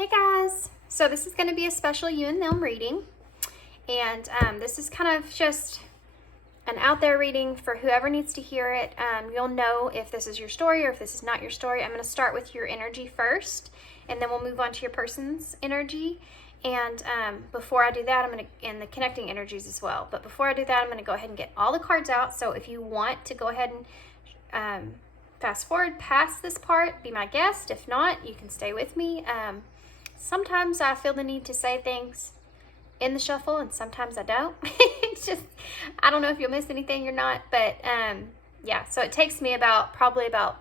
Hey guys, so this is going to be a special you and them reading, and this is kind of just an out there reading for whoever needs to hear it. You'll know if this is your story or if this is not your story. I'm going to start with your energy first, and then we'll move on to your person's energy. And before I do that, I'm going to, and the connecting energies as well. But before I do that, I'm going to go ahead and get all the cards out. So if you want to go ahead and fast forward past this part, be my guest. If not, you can stay with me. Sometimes I feel the need to say things in the shuffle, and sometimes I don't. It's just, I don't know if you'll miss anything or not, but yeah, so it takes me probably about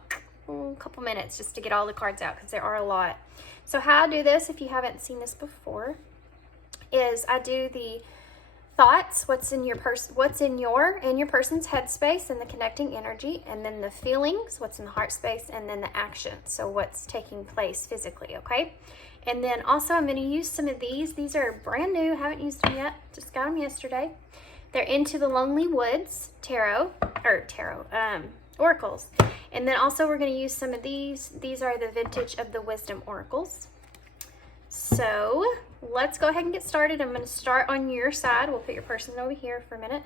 a couple minutes just to get all the cards out because there are a lot. So how I do this, if you haven't seen this before, is I do the thoughts, what's in your person's headspace and the connecting energy, and then the feelings, what's in the heart space, and then the action, so what's taking place physically, okay? And then also I'm going to use some of these. These are brand new, haven't used them yet, just got them yesterday. They're Into the Lonely Woods Oracles. And then also we're going to use some of these. These are the Vintage of the Wisdom Oracles. So let's go ahead and get started. I'm going to start on your side. We'll put your person over here for a minute.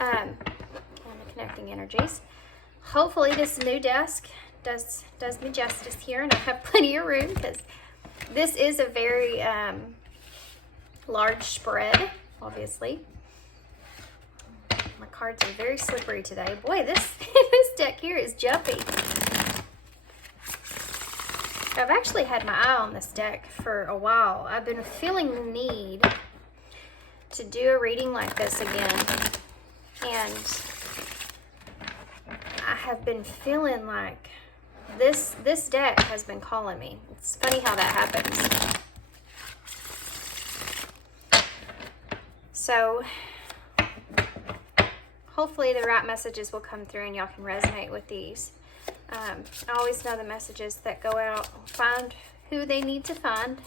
On the connecting energies. Hopefully this new desk does me justice here, and I have plenty of room because this is a very large spread, obviously. My cards are very slippery today. Boy, this deck here is jumpy. I've actually had my eye on this deck for a while. I've been feeling the need to do a reading like this again. And I have been feeling like this deck has been calling me. It's funny how that happens. So hopefully the right messages will come through and y'all can resonate with these. I always know the messages that go out find who they need to find.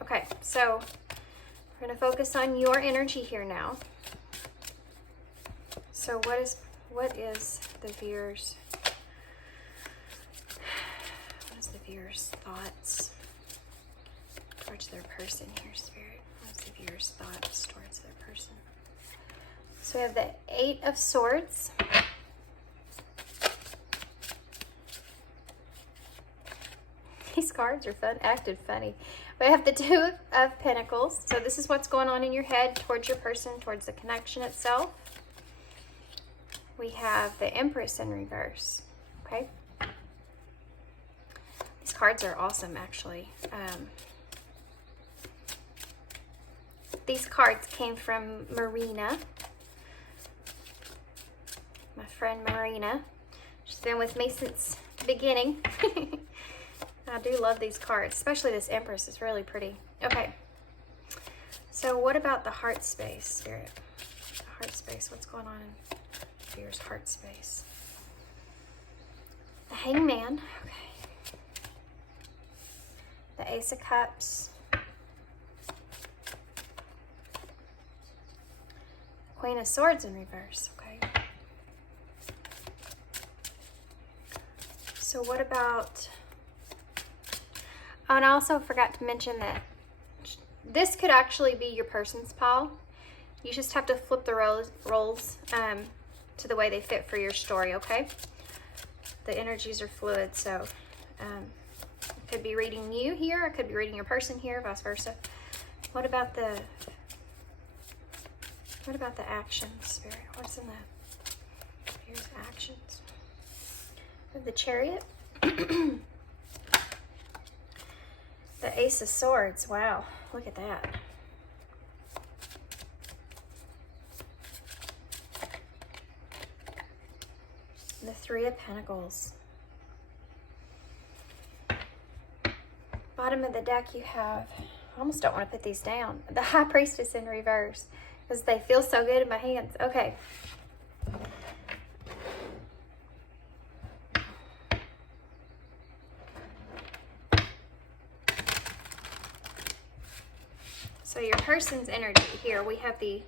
Okay, so we're going to focus on your energy here now. So what is the viewer's thoughts towards their person here, Spirit? What's the viewer's thoughts towards their person? So we have the Eight of Swords. These cards are acted funny. We have the Two of Pentacles. So this is what's going on in your head towards your person, towards the connection itself. We have the Empress in reverse. Okay. These cards are awesome, actually. These cards came from Marina. My friend Marina. She's been with me since the beginning. I do love these cards, especially this Empress is really pretty. Okay. So what about the heart space, Spirit? The heart space, what's going on in Fear's heart space? The Hangman. Okay. The Ace of Cups. Queen of Swords in reverse. Okay. So what about... Oh, and I also forgot to mention that this could actually be your person's pile. You just have to flip the roles to the way they fit for your story, okay? The energies are fluid, so I could be reading you here, I could be reading your person here, vice versa. What about the actions, Spirit? What's in the here's actions? The Chariot. The Ace of Swords. Wow, look at that. The Three of Pentacles. Bottom of the deck you have, I almost don't want to put these down, the High Priestess in reverse, because they feel so good in my hands. Okay. So your person's energy here, we have the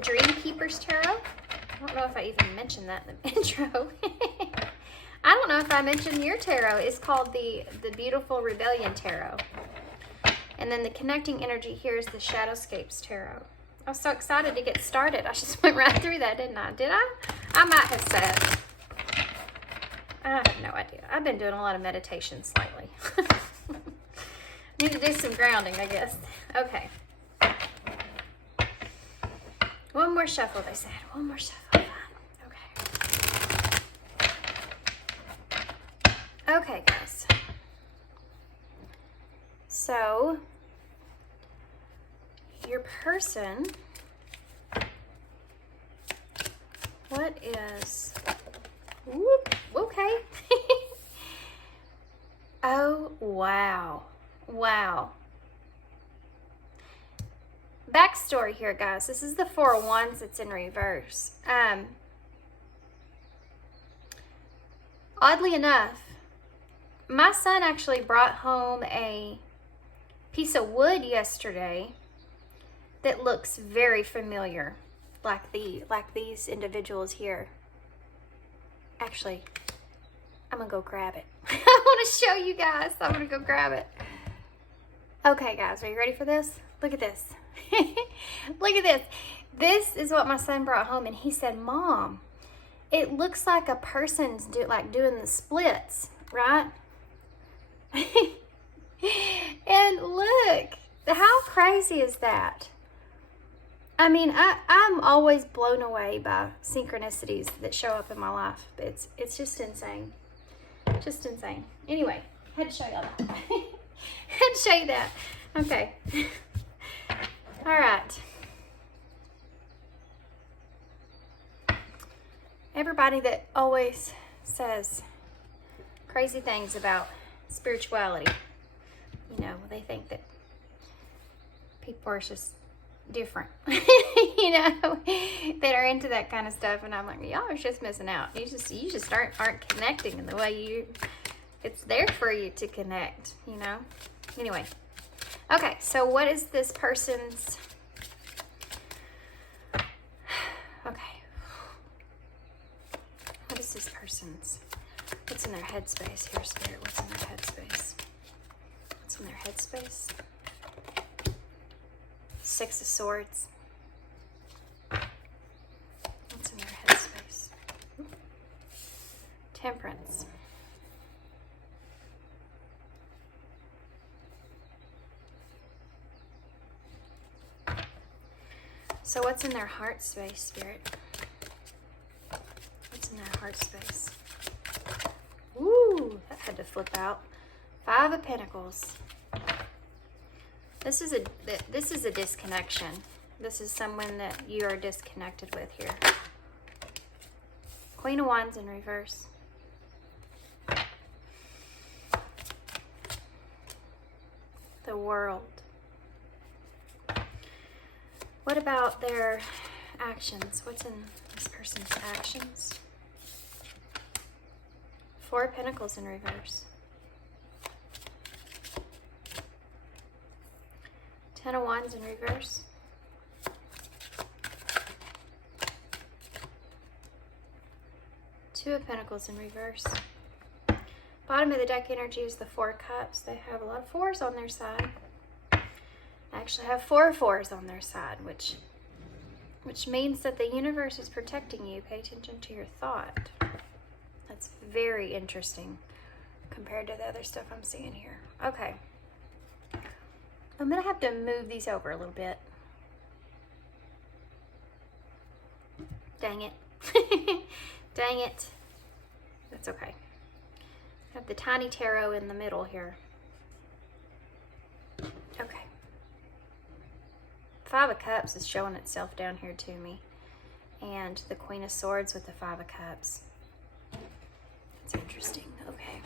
Dream Keeper's Tarot. I don't know if I even mentioned that in the intro. I don't know if I mentioned your tarot. It's called the Beautiful Rebellion Tarot. And then the connecting energy here is the Shadowscapes Tarot. I was so excited to get started. I just went right through that, didn't I? Did I? I might have said. I have no idea. I've been doing a lot of meditations lately. Need to do some grounding, I guess. Okay. One more shuffle, they said. One more shuffle. Okay. Okay, guys. So, your person, what is, whoop, okay. Oh, wow. Wow. Backstory here, guys. This is the Four of Wands. It's in reverse. Oddly enough, my son actually brought home a piece of wood yesterday that looks very familiar, like these individuals here. Actually, I'm gonna go grab it. I want to show you guys. I'm gonna go grab it. Okay, guys, are you ready for this? Look at this. Look at this. This is what my son brought home, and he said, "Mom, it looks like a person's doing the splits, right?" And look, how crazy is that? I mean, I'm always blown away by synchronicities that show up in my life. It's just insane. Just insane. Anyway, had to show y'all that. Had to show you that. Okay. All right. Everybody that always says crazy things about spirituality, you know, they think that people are just different, you know, that are into that kind of stuff. And I'm like, y'all are just missing out. You just aren't connecting in the way it's there for you to connect, you know. Anyway, okay, so what is this person's, okay, what is this person's, what's in their headspace here, Spirit? What's in their headspace? What's in their headspace? Six of Swords. What's in their headspace? Temperance. So what's in their heart space, Spirit? What's in their heart space? Ooh, that had to flip out. Five of Pentacles. This is a disconnection. This is someone that you are disconnected with here. Queen of Wands in reverse. The World. What about their actions? What's in this person's actions? Four of Pentacles in reverse. Ten of Wands in reverse. Two of Pentacles in reverse. Bottom of the deck energy is the Four of Cups. They have a lot of fours on their side. Actually have four fours on their side, which means that the universe is protecting you. Pay attention to your thought. That's very interesting compared to the other stuff I'm seeing here. Okay. I'm gonna have to move these over a little bit. Dang it. Dang it. That's okay. I have the tiny tarot in the middle here. Okay. Five of Cups is showing itself down here to me. And the Queen of Swords with the Five of Cups. That's interesting. Okay.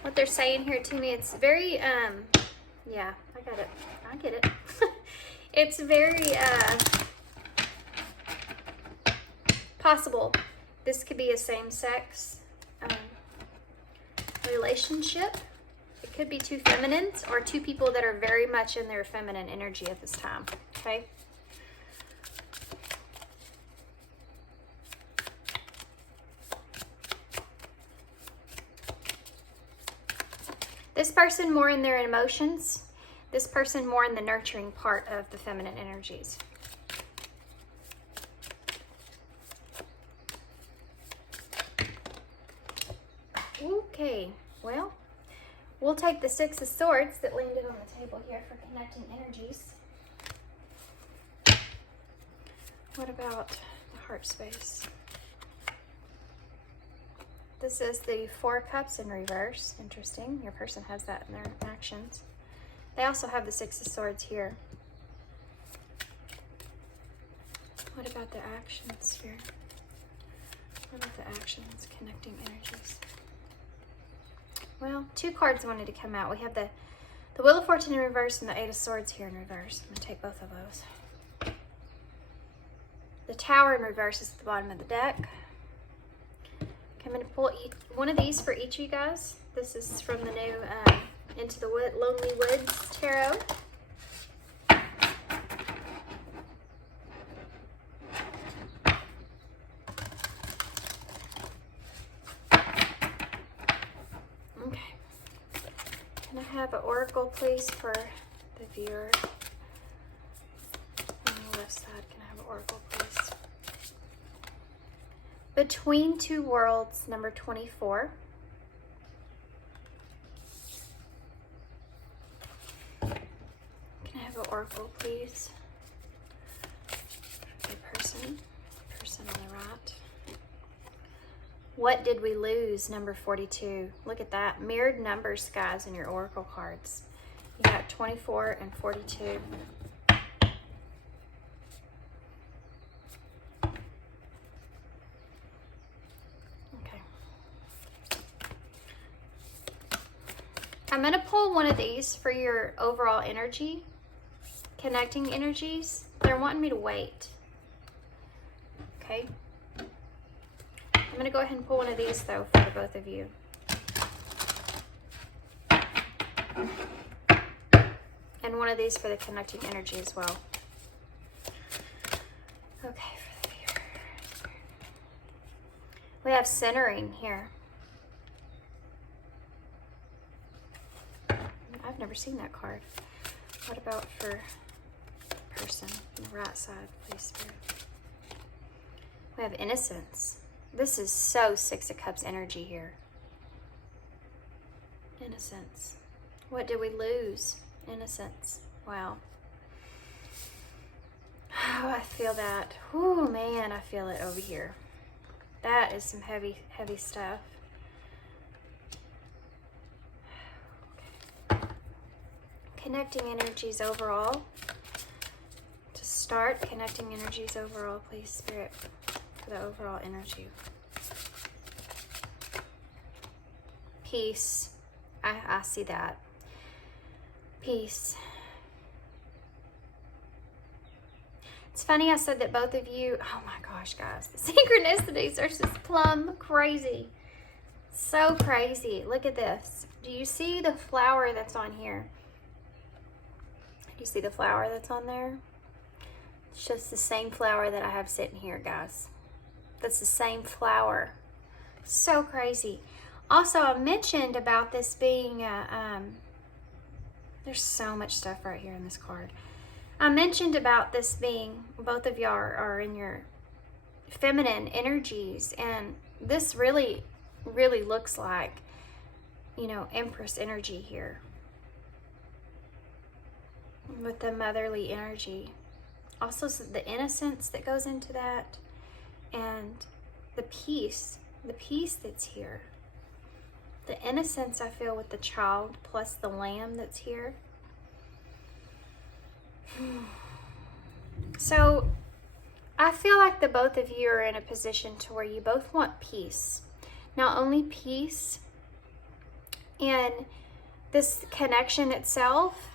What they're saying here to me, it's very, yeah, I got it. I get it. It's very, possible this could be a same-sex relationship. It Could be two feminines or two people that are very much in their feminine energy at this time, okay? This person more in their emotions. This person more in the nurturing part of the feminine energies. Okay, well, we'll take the Six of Swords that landed on the table here for connecting energies. What about the heart space? This is the Four of Cups in reverse. Interesting. Your person has that in their actions. They also have the Six of Swords here. What about the actions here? What about the actions connecting energies? Well, two cards wanted to come out. We have the Wheel of Fortune in reverse and the Eight of Swords here in reverse. I'm going to take both of those. The Tower in reverse is at the bottom of the deck. I'm going to pull one of these for each of you guys. This is from the new Into the Lonely Woods Tarot. Can I have an oracle, please, for the viewer? On the left side, can I have an oracle, please? Between Two Worlds, number 24. Can I have an oracle, please? For the person on the right. What did we lose? Number 42. Look at that. Mirrored numbers, guys, in your oracle cards. You got 24 and 42. Okay. I'm going to pull one of these for your overall energy, connecting energies. They're wanting me to wait. Okay. I'm going to go ahead and pull one of these, though, for the both of you. And one of these for the connecting energy as well. Okay, for the viewer. We have centering here. I've never seen that card. What about for person on the right side, please, Spirit? We have innocence. This is so Six of Cups energy here. Innocence. What did we lose? Innocence. Wow. Oh, I feel that. Oh, man, I feel it over here. That is some heavy, heavy stuff. Okay. Connecting energies overall. To start, connecting energies overall, please, Spirit. For the overall energy. Peace. I see that. Peace. It's funny I said that both of you, oh my gosh, guys, the synchronicities are just plumb crazy. So crazy. Look at this. Do you see the flower that's on here? Do you see the flower that's on there? It's just the same flower that I have sitting here, guys. That's the same flower. So crazy. Also, I mentioned about this being there's so much stuff right here in this card. I mentioned about this being, both of y'all are in your feminine energies, and this really, really looks like, you know, Empress energy here. With the motherly energy. Also, the innocence that goes into that. And the peace that's here. The innocence I feel with the child plus the lamb that's here. So I feel like the both of you are in a position to where you both want peace. Not only peace and this connection itself.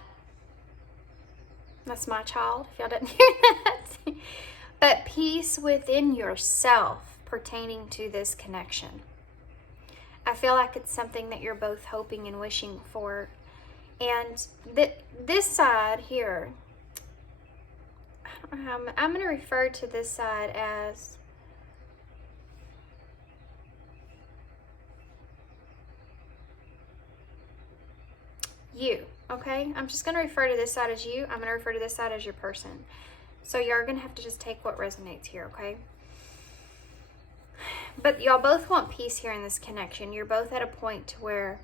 That's my child, if y'all didn't hear that. But peace within yourself pertaining to this connection. I feel like it's something that you're both hoping and wishing for. And this side here, I'm going to refer to this side as you, okay? I'm just going to refer to this side as you. I'm going to refer to this side as your person. So you're going to have to just take what resonates here, okay? But y'all both want peace here in this connection. You're both at a point to where,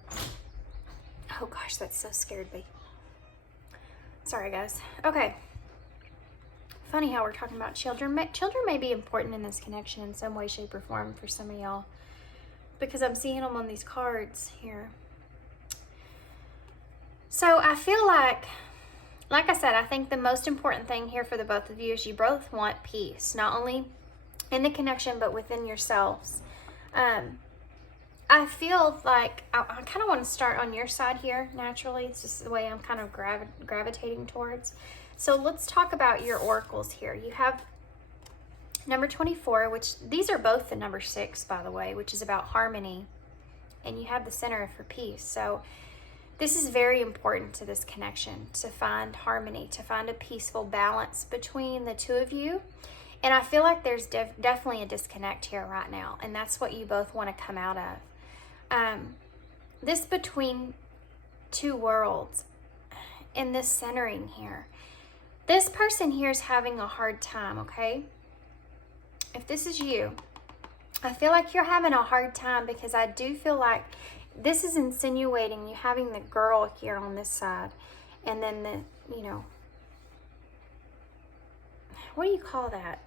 oh gosh, that so scared me. Sorry, guys. Okay. Funny how we're talking about children. Children may be important in this connection in some way, shape, or form for some of y'all, because I'm seeing them on these cards here. So I feel like I said, I think the most important thing here for the both of you is you both want peace, not only in the connection, but within yourselves. I feel like I kind of want to start on your side here naturally. It's just the way I'm kind of gravitating towards. So let's talk about your oracles here. You have number 24, which these are both the number 6, by the way, which is about harmony. And you have the center for peace. So this is very important to this connection, to find harmony, to find a peaceful balance between the two of you. And I feel like there's definitely a disconnect here right now. And that's what you both want to come out of. This between two worlds and this centering here. This person here is having a hard time, okay? If this is you, I feel like you're having a hard time because I do feel like this is insinuating you having the girl here on this side. And then the, you know, what do you call that?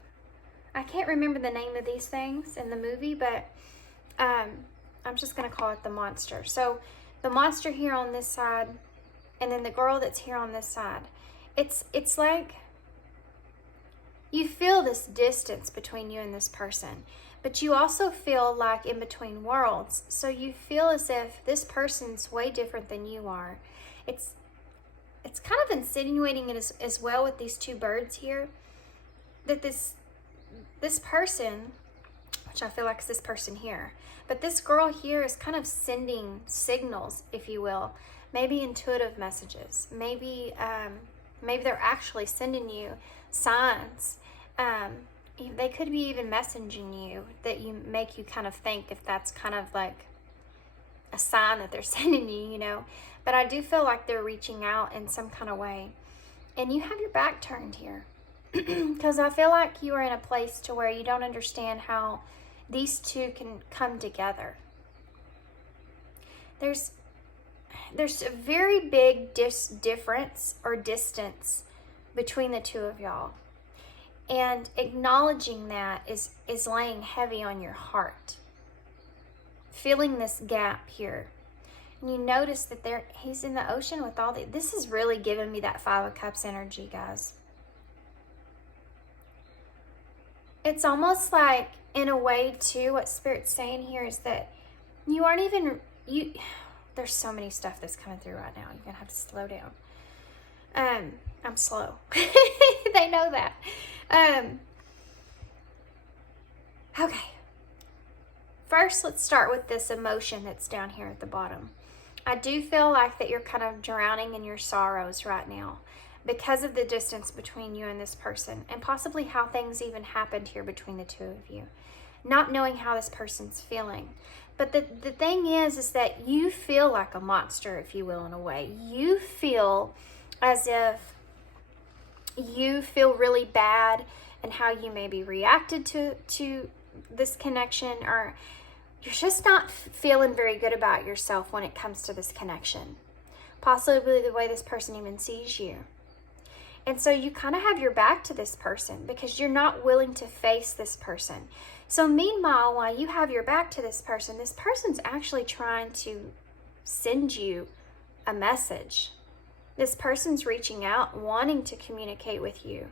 I can't remember the name of these things in the movie, but I'm just going to call it the monster. So the monster here on this side, and then the girl that's here on this side. It's like you feel this distance between you and this person, but you also feel like in between worlds. So you feel as if this person's way different than you are. It's kind of insinuating it as well with these two birds here, that this person, which I feel like is this person here, but this girl here is kind of sending signals, if you will, maybe intuitive messages, maybe they're actually sending you signs. They could be even messaging you that make you kind of think if that's kind of like a sign that they're sending you, you know. But I do feel like they're reaching out in some kind of way. And you have your back turned here. Because I feel like you are in a place to where you don't understand how these two can come together. There's a very big difference or distance between the two of y'all. And acknowledging that is laying heavy on your heart. Feeling this gap here. And you notice that he's in the ocean with all this is really giving me that 5 of Cups energy, guys. It's almost like, in a way, too, what Spirit's saying here is that you aren't even, there's so many stuff that's coming through right now. You're going to have to slow down. I'm slow. They know that. Okay. First, let's start with this emotion that's down here at the bottom. I do feel like that you're kind of drowning in your sorrows right now because of the distance between you and this person, and possibly how things even happened here between the two of you. Not knowing how this person's feeling. But the thing is that you feel like a monster, if you will, in a way. You feel as if you feel really bad and how you maybe reacted to this connection, or you're just not feeling very good about yourself when it comes to this connection. Possibly the way this person even sees you. And so you kind of have your back to this person because you're not willing to face this person. So meanwhile, while you have your back to this person's actually trying to send you a message. This person's reaching out, wanting to communicate with you.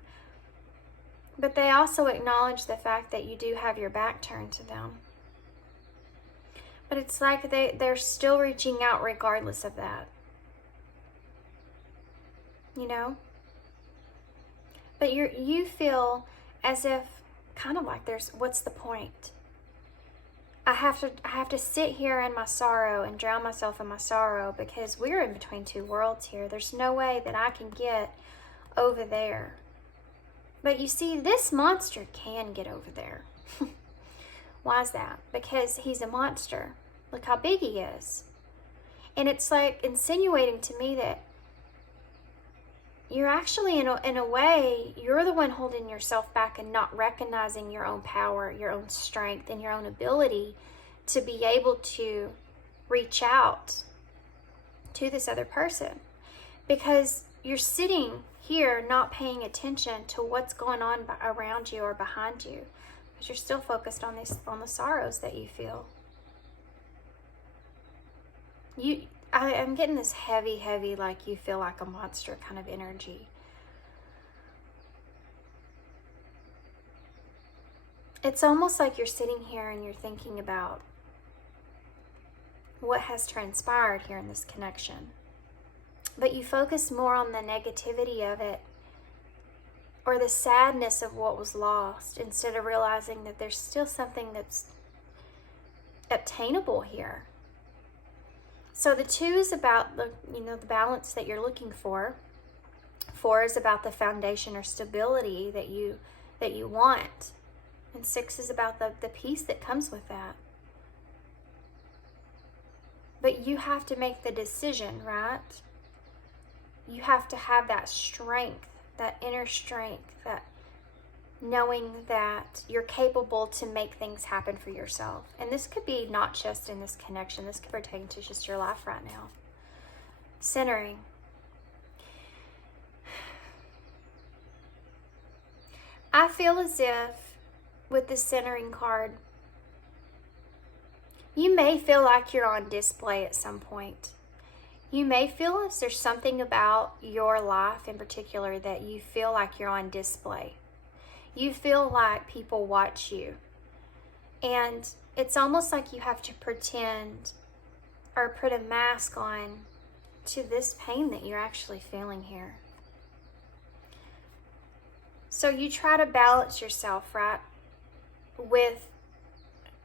But they also acknowledge the fact that you do have your back turned to them. But it's like they're still reaching out regardless of that. You know? But you feel as if, kind of like what's the point? I have to sit here in my sorrow and drown myself in my sorrow, because we're in between two worlds here. There's no way that I can get over there. But you see, this monster can get over there. Why is that? Because he's a monster. Look how big he is. And it's like insinuating to me that you're actually, in a way, you're the one holding yourself back and not recognizing your own power, your own strength, and your own ability to be able to reach out to this other person. Because you're sitting here not paying attention to what's going on around you or behind you, because you're still focused on the sorrows that you feel. I'm getting this heavy, like you feel like a monster kind of energy. It's almost like you're sitting here and you're thinking about what has transpired here in this connection. But you focus more on the negativity of it, or the sadness of what was lost, instead of realizing that there's still something that's obtainable here. So the 2 is about the balance that you're looking for. 4 is about the foundation or stability that you want. And 6 is about the peace that comes with that. But you have to make the decision, right? You have to have that strength, that inner strength, that knowing that you're capable to make things happen for yourself. And this could be not just in this connection. This could pertain to just your life right now. Centering. I feel as if with the centering card, you may feel like you're on display at some point. You may feel as there's something about your life in particular that you feel like you're on display. You feel like people watch you. And it's almost like you have to pretend or put a mask on to this pain that you're actually feeling here. So you try to balance yourself, right, with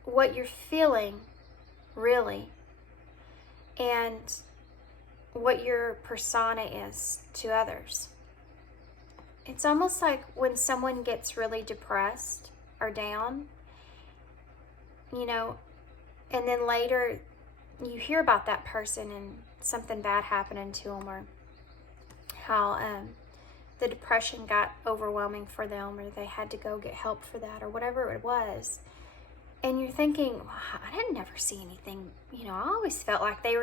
what you're feeling, really, and what your persona is to others. It's almost like when someone gets really depressed or down, and then later you hear about that person and something bad happening to them, or how the depression got overwhelming for them, or they had to go get help for that, or whatever it was. And you're thinking, well, I didn't never see anything. I always felt like they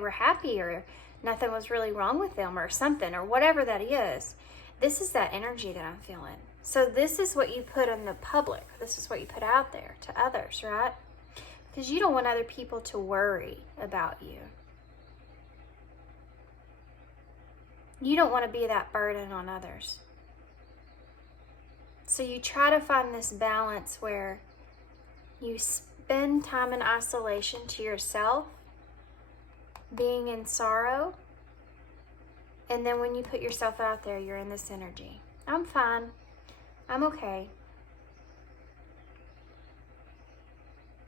were happy, or nothing was really wrong with them, or something, or whatever that is. This is that energy that I'm feeling. So this is what you put in the public. This is what you put out there to others, right? Because you don't want other people to worry about you. You don't want to be that burden on others. So you try to find this balance where you spend time in isolation to yourself, being in sorrow, and then when you put yourself out there, you're in this energy. I'm fine. I'm okay.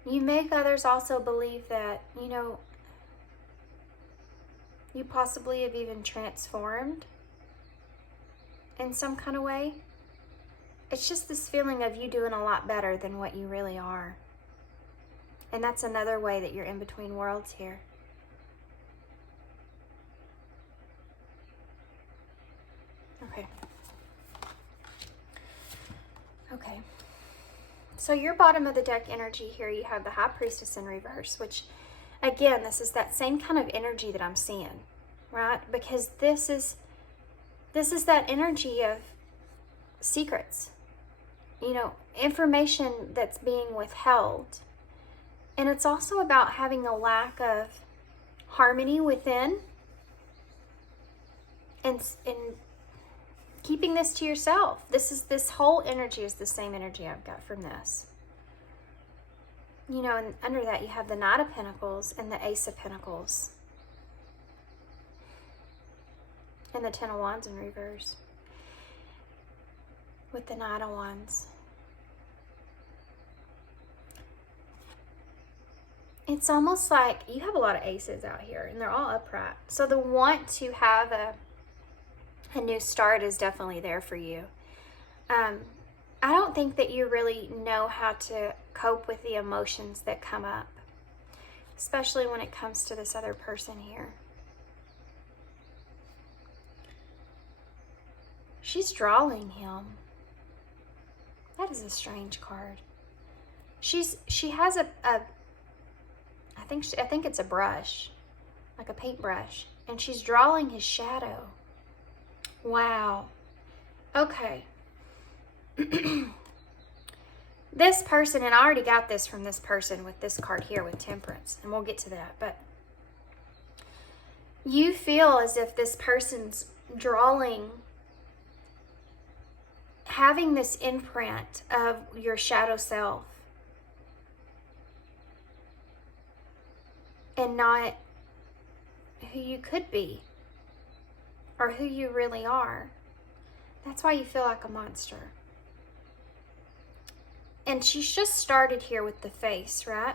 You make others also believe that, you possibly have even transformed in some kind of way. It's just this feeling of you doing a lot better than what you really are. And that's another way that you're in between worlds here. Okay. So your bottom of the deck energy here, you have the High Priestess in reverse, which, again, this is that same kind of energy that I'm seeing, right? Because this is that energy of secrets, information that's being withheld. And it's also about having a lack of harmony within, and keeping this to yourself. This whole energy is the same energy I've got from this. And under that you have the Knight of Pentacles and the Ace of Pentacles. And the Ten of Wands in reverse. With the Knight of Wands. it's almost like you have a lot of aces out here and they're all upright. So the want to have a new start is definitely there for you. I don't think that you really know how to cope with the emotions that come up, especially when it comes to this other person here. She's drawing him. That is a strange card. She has I think it's a brush, like a paintbrush, and she's drawing his shadow. Wow. Okay. This person, and I already got this from this person with this card here with Temperance, and we'll get to that, but you feel as if this person's drawing, having this imprint of your shadow self and not who you could be or who you really are. That's why you feel like a monster. And she's just started here with the face, right?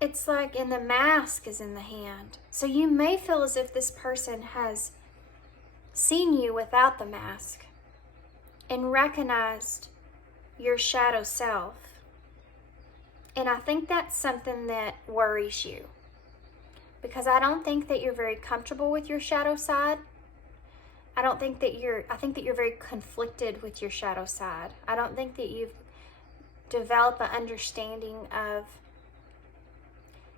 It's like, and the mask is in the hand. So you may feel as if this person has seen you without the mask and recognized your shadow self. And I think that's something that worries you, because I don't think that you're very comfortable with your shadow side. I think that you're very conflicted with your shadow side. I don't think that you've developed an understanding of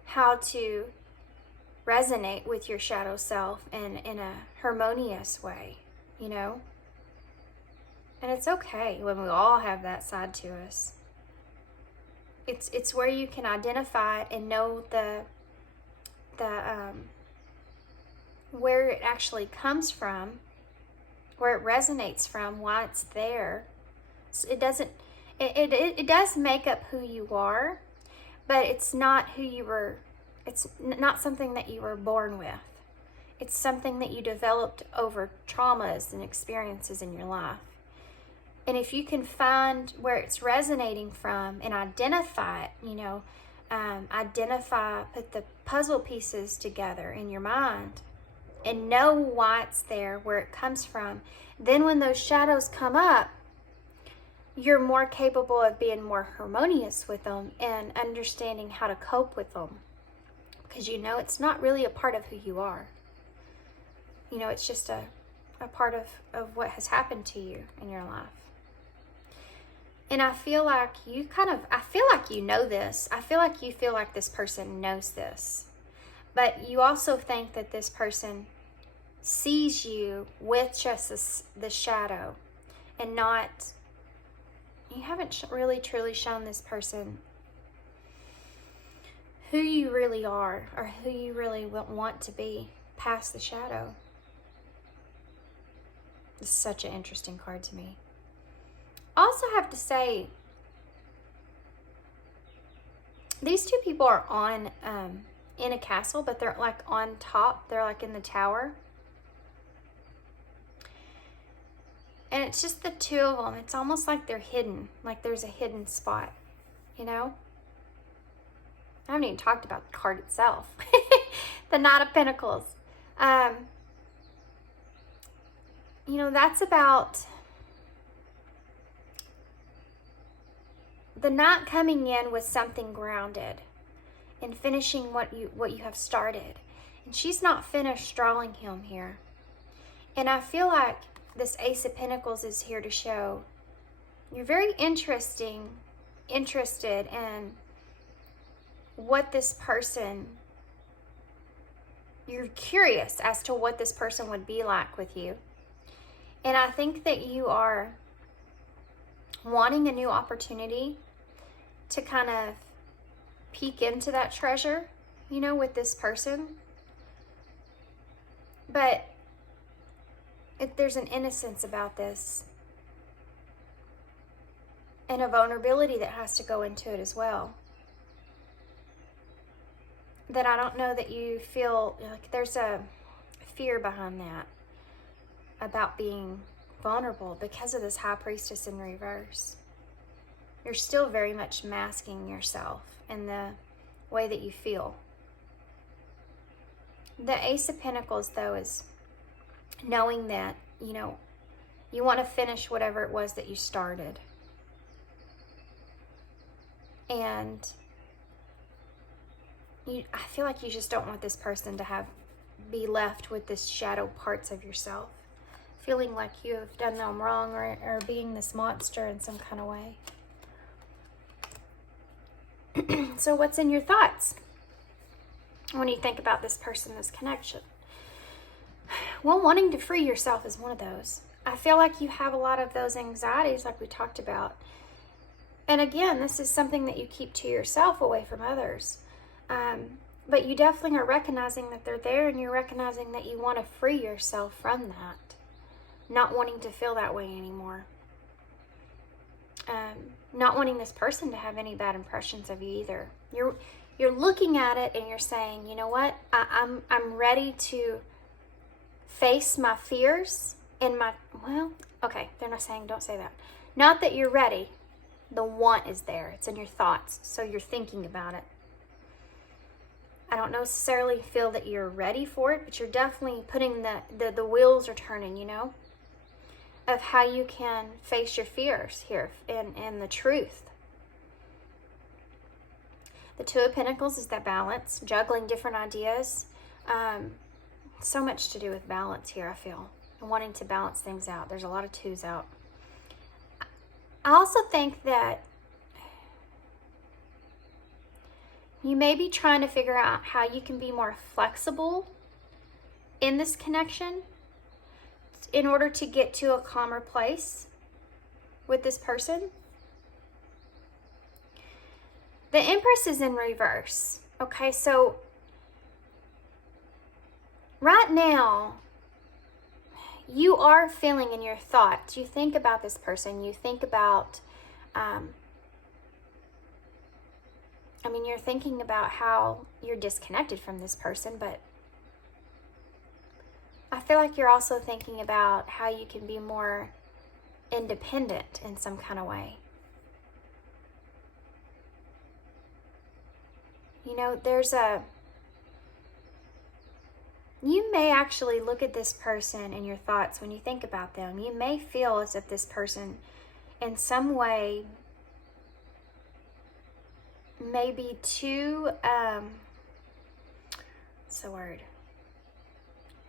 how to resonate with your shadow self in a harmonious way, you know? And it's okay when we all have that side to us. It's where you can identify it and know the where it actually comes from, where it resonates from, why it's there. So it does make up who you are, but it's not who you were. It's not something that you were born with. It's something that you developed over traumas and experiences in your life. And if you can find where it's resonating from and identify it, you know, put the puzzle pieces together in your mind and know why it's there, where it comes from, then when those shadows come up, you're more capable of being more harmonious with them and understanding how to cope with them. Because you know it's not really a part of who you are. You know, it's just a part of what has happened to you in your life. And I feel like you know this. I feel like you feel like this person knows this. But you also think that this person sees you with just the shadow and not, you haven't really truly shown this person who you really are or who you really want to be past the shadow. This is such an interesting card to me. I also have to say, these two people are on in a castle, but they're like on top. They're like in the tower. And it's just the two of them. It's almost like they're hidden. Like there's a hidden spot, you know? I haven't even talked about the card itself. The Knight of Pentacles. You know, that's about the Knight coming in with something grounded and finishing what you have started. And she's not finished drawing him here. And I feel like this Ace of Pentacles is here to show you're very interested in what this person, you're curious as to what this person would be like with you. And I think that you are wanting a new opportunity to kind of peek into that treasure, you know, with this person. But there's an innocence about this and a vulnerability that has to go into it as well. That I don't know that you feel like there's a fear behind that about being vulnerable because of this High Priestess in reverse. you're still very much masking yourself in the way that you feel. The Ace of Pentacles, though, is knowing that, you know, you want to finish whatever it was that you started. And I feel like you just don't want this person to be left with this shadow parts of yourself, feeling like you have done them wrong or being this monster in some kind of way. So what's in your thoughts when you think about this person, this connection? Well, wanting to free yourself is one of those. I feel like you have a lot of those anxieties like we talked about. And again, this is something that you keep to yourself, away from others. But you definitely are recognizing that they're there, and you're recognizing that you want to free yourself from that. Not wanting to feel that way anymore. Not wanting this person to have any bad impressions of you either. You're looking at it and you're saying, you know what? I'm ready to face my fears and well, okay, they're not saying don't say that. Not that you're ready. The want is there. It's in your thoughts. So you're thinking about it. I don't necessarily feel that you're ready for it, but you're definitely putting the wheels are turning, you know, of how you can face your fears here and the truth. The Two of Pentacles is that balance, juggling different ideas. So much to do with balance here, I feel, and wanting to balance things out. There's a lot of twos out. I also think that you may be trying to figure out how you can be more flexible in this connection in order to get to a calmer place with this person. The Empress is in reverse. Okay, so right now, you are feeling in your thoughts. You think about this person. You think about, you're thinking about how you're disconnected from this person, but I feel like you're also thinking about how you can be more independent in some kind of way. You know, you may actually look at this person in your thoughts when you think about them. You may feel as if this person in some way may be too,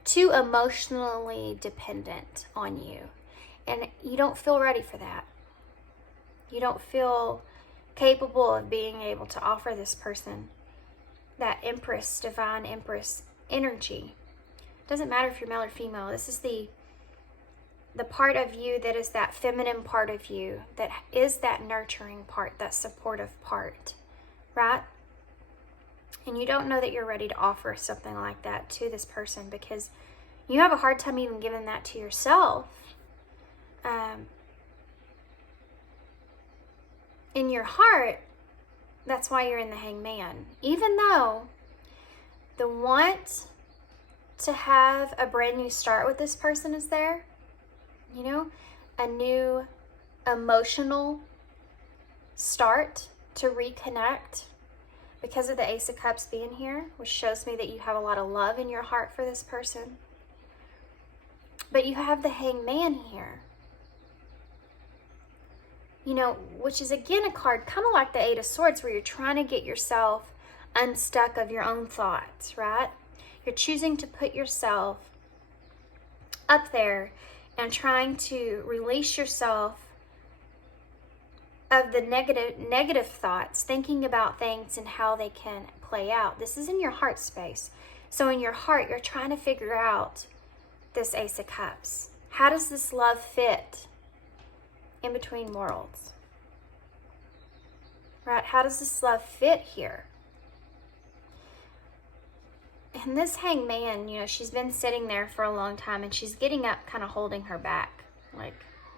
too emotionally dependent on you. And you don't feel ready for that. You don't feel capable of being able to offer this person that Empress, Divine Empress energy. Doesn't matter if you're male or female. This is the part of you that is that feminine part of you, that is that nurturing part, that supportive part, right? And you don't know that you're ready to offer something like that to this person because you have a hard time even giving that to yourself. In your heart, that's why you're in the Hangman. Even though the want to have a brand new start with this person is there, you know, a new emotional start to reconnect because of the Ace of Cups being here, which shows me that you have a lot of love in your heart for this person. But you have the Hangman here, you know, which is again a card kind of like the Eight of Swords, where you're trying to get yourself unstuck of your own thoughts, right? You're choosing to put yourself up there and trying to release yourself of the negative thoughts, thinking about things and how they can play out. This is in your heart space. So in your heart, you're trying to figure out this Ace of Cups. How does this love fit in between worlds? Right? How does this love fit here? And this Hangman, you know, she's been sitting there for a long time and she's getting up, kind of holding her back. Like,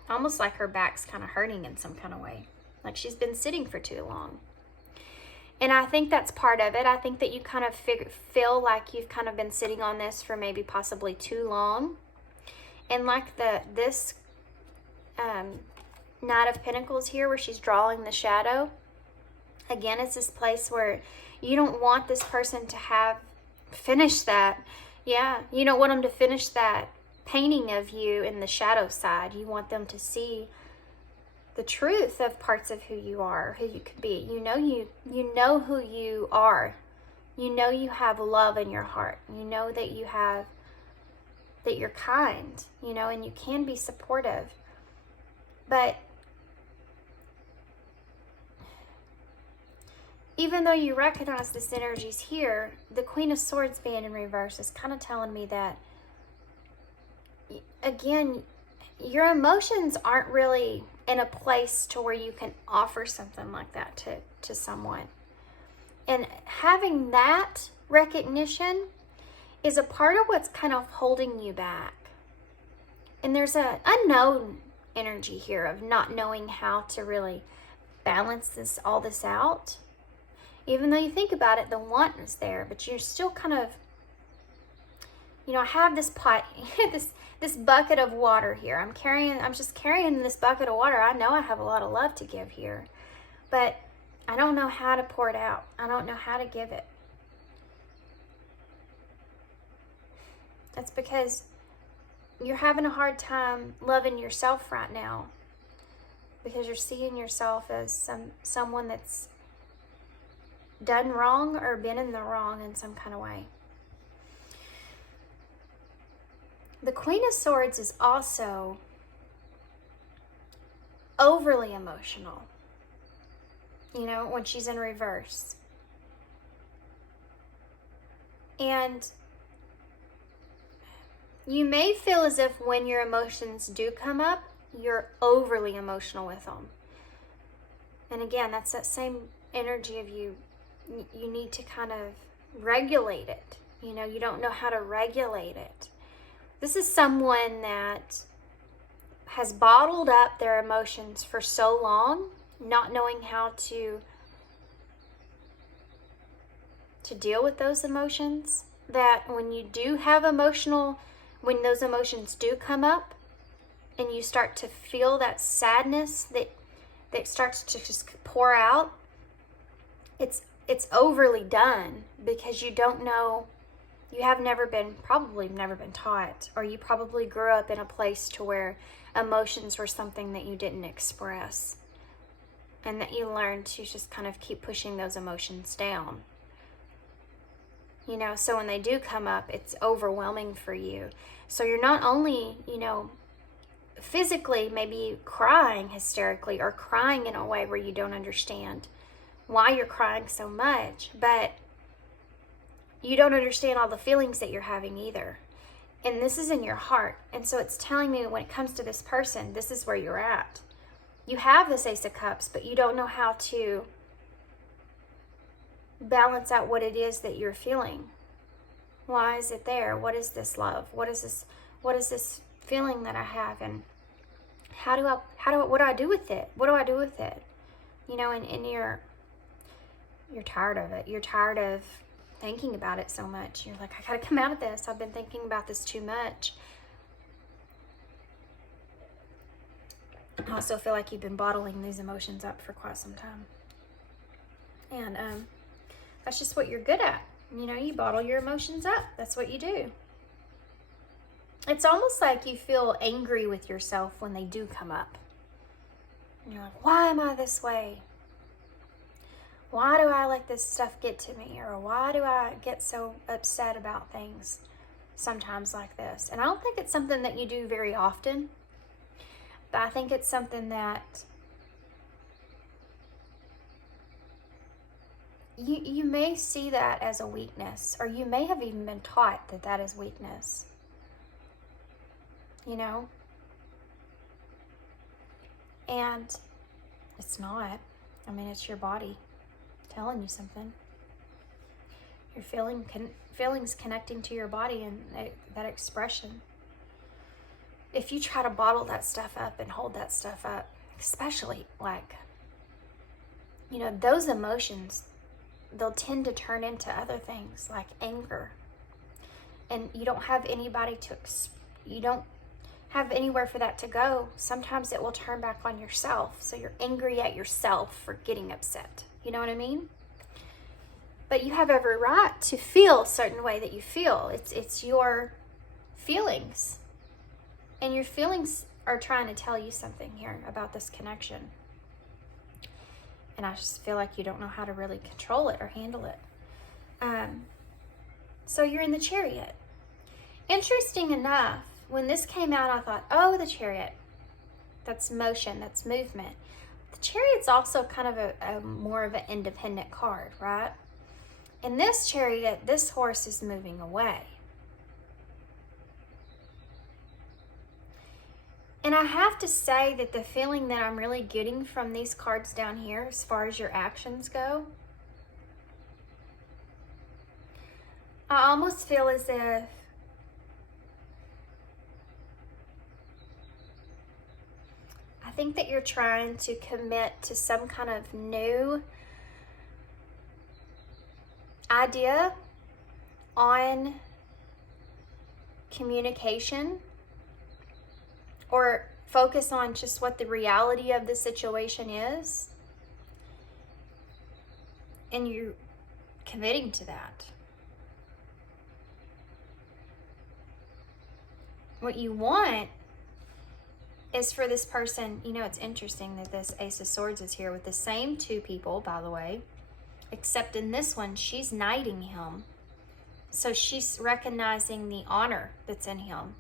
almost like her back's kind of hurting in some kind of way. Like she's been sitting for too long. And I think that's part of it. I think that you kind of feel like you've kind of been sitting on this for maybe possibly too long. And like this Knight of Pentacles here, where she's drawing the shadow. Again, it's this place where you don't want this person to have finished that. Yeah, you don't want them to finish that painting of you in the shadow side. You want them to see the truth of parts of who you are, who you could be. You know who you are. You know you have love in your heart. You know that you're kind, and you can be supportive. But even though you recognize this energy's here, the Queen of Swords being in reverse is kind of telling me that, again, your emotions aren't really in a place to where you can offer something like that to someone. And having that recognition is a part of what's kind of holding you back. And there's an unknown energy here of not knowing how to really balance all this out. Even though you think about it, the want is there, but you're still kind of, I have this pot, this bucket of water here. I'm just carrying this bucket of water. I know I have a lot of love to give here, but I don't know how to pour it out. I don't know how to give it. That's because you're having a hard time loving yourself right now, because you're seeing yourself as someone that's done wrong or been in the wrong in some kind of way. The Queen of Swords is also overly emotional, when she's in reverse. And you may feel as if when your emotions do come up, you're overly emotional with them. And again, that's that same energy of you need to kind of regulate it. You don't know how to regulate it. This is someone that has bottled up their emotions for so long, not knowing how to deal with those emotions, that when those emotions do come up and you start to feel that sadness that starts to just pour out, it's overly done, because you don't know, you have probably never been taught, or you probably grew up in a place to where emotions were something that you didn't express, and that you learned to just kind of keep pushing those emotions down. So when they do come up, it's overwhelming for you. So you're not only, physically maybe crying hysterically, or crying in a way where you don't understand why you're crying so much, but you don't understand all the feelings that you're having either. And this is in your heart. And so it's telling me, when it comes to this person, this is where you're at. You have this Ace of Cups, but you don't know how to balance out what it is that you're feeling. Why is it there? What is this love? What is this feeling that I have? And what do I do with it? What do I do with it? And you're tired of it. You're tired of thinking about it so much. You're like, I gotta come out of this. I've been thinking about this too much. I also feel like you've been bottling these emotions up for quite some time. And that's just what you're good at. You bottle your emotions up. That's what you do. It's almost like you feel angry with yourself when they do come up. And you're like, why am I this way? Why do I let this stuff get to me? Or why do I get so upset about things sometimes like this? And I don't think it's something that you do very often, but I think it's something that you may see that as a weakness, or you may have even been taught that is weakness. And it's not. It's your body telling you something. Your feelings connecting to your body, and that expression. If you try to bottle that stuff up and hold that stuff up, especially those emotions, they'll tend to turn into other things like anger. And you don't have anybody have anywhere for that to go, sometimes it will turn back on yourself. So you're angry at yourself for getting upset. You know what I mean? But you have every right to feel a certain way that you feel. It's your feelings. And your feelings are trying to tell you something here about this connection. And I just feel like you don't know how to really control it or handle it. So you're in the Chariot. Interesting enough, when this came out, I thought, oh, the Chariot. That's motion, that's movement. The Chariot's also kind of a more of an independent card, right? In this Chariot, this horse is moving away. And I have to say that the feeling that I'm really getting from these cards down here, as far as your actions go, I almost feel as if I think that you're trying to commit to some kind of new idea on communication, or focus on just what the reality of the situation is, and you're committing to that. What you want is for this person, you know, it's interesting that this Ace of Swords is here with the same two people, by the way, except in this one, she's knighting him. So she's recognizing the honor that's in him.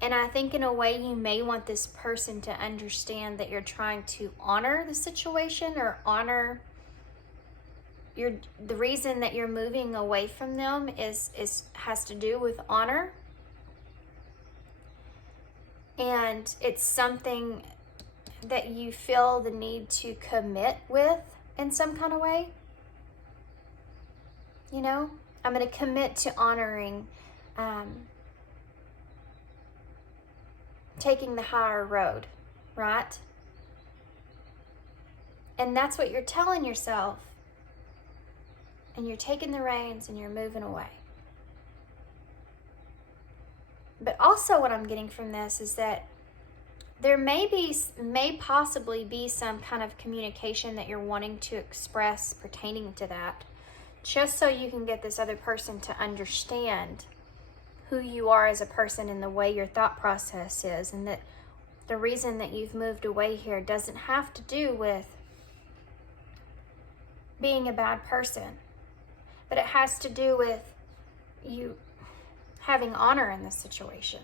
And I think in a way you may want this person to understand that you're trying to honor the situation, or honor the reason that you're moving away from them has to do with honor. And it's something that you feel the need to commit with in some kind of way. You know, I'm going to commit to honoring, taking the higher road, right? And that's what you're telling yourself. And you're taking the reins and you're moving away. But also what I'm getting from this is that there may possibly be some kind of communication that you're wanting to express pertaining to that, just so you can get this other person to understand who you are as a person and the way your thought process is, and that the reason that you've moved away here doesn't have to do with being a bad person, but it has to do with you having honor in this situation.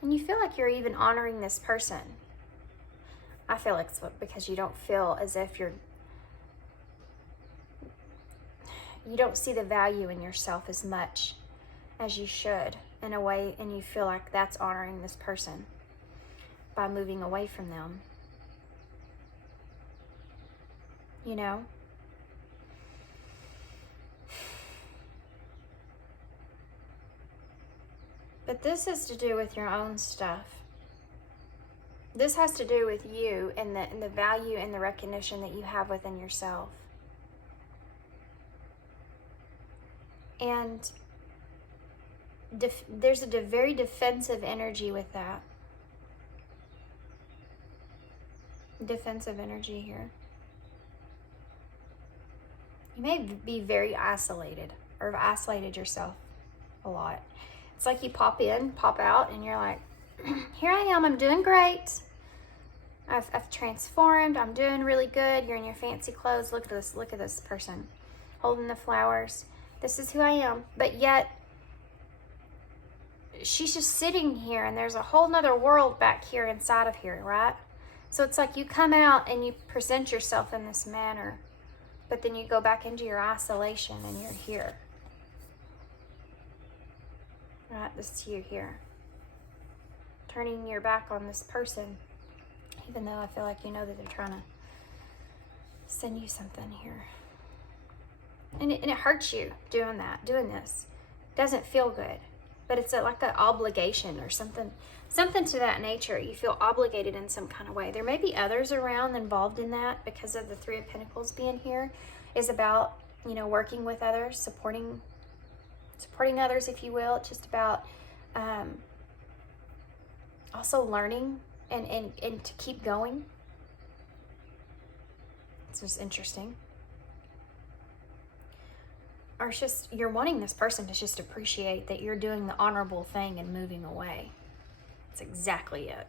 And you feel like you're even honoring this person. I feel like it's because you don't feel as if you don't see the value in yourself as much as you should, in a way, and you feel like that's honoring this person by moving away from them. You know? But this has to do with your own stuff. This has to do with you and the value and the recognition that you have within yourself. And there's a very defensive energy with that. Defensive energy here. You may be very isolated, or have isolated yourself a lot. It's like you pop in, pop out, and you're like, here I am, I'm doing great. I've transformed, I'm doing really good. You're in your fancy clothes. Look at this person holding the flowers. This is who I am. But yet, she's just sitting here, and there's a whole nother world back here inside of here, right? So it's like you come out and you present yourself in this manner, but then you go back into your isolation and you're here. Right, this is you here. Turning your back on this person, even though I feel like you know that they're trying to send you something here. And it hurts you doing this. It doesn't feel good, but it's like an obligation or something to that nature. You feel obligated in some kind of way. There may be others around involved in that, because of the Three of Pentacles being here is about, you know, working with others, supporting others, if you will. It's just about also learning and to keep going. It's just interesting. Or it's just, you're wanting this person to just appreciate that you're doing the honorable thing and moving away. It's exactly it.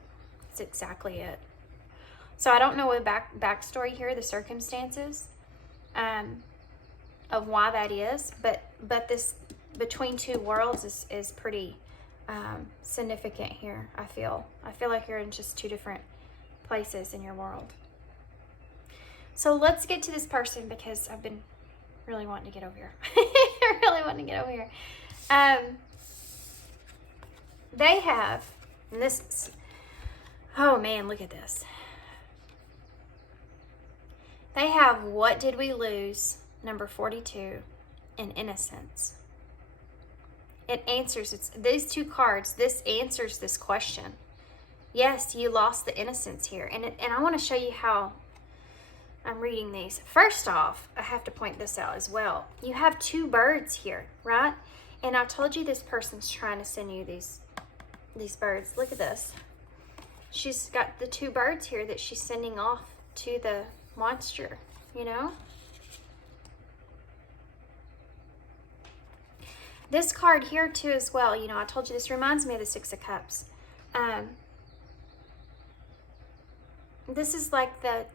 It's exactly it. So I don't know the backstory here, the circumstances of why that is, but this between two worlds is pretty significant here. I feel like you're in just two different places in your world. So let's get to this person, because I've been really wanting to get over here. Really wanting to get over here. They have, and this is, oh man, look at this. They have what did we lose, number 42, in innocence. It answers, these two cards, this answers this question. Yes, you lost the innocence here. And I want to show you how I'm reading these. First off, I have to point this out as well. You have two birds here, right? And I told you this person's trying to send you these birds. Look at this. She's got the two birds here that she's sending off to the monster, you know? This card here too as well, you know, I told you this reminds me of the Six of Cups. This is like the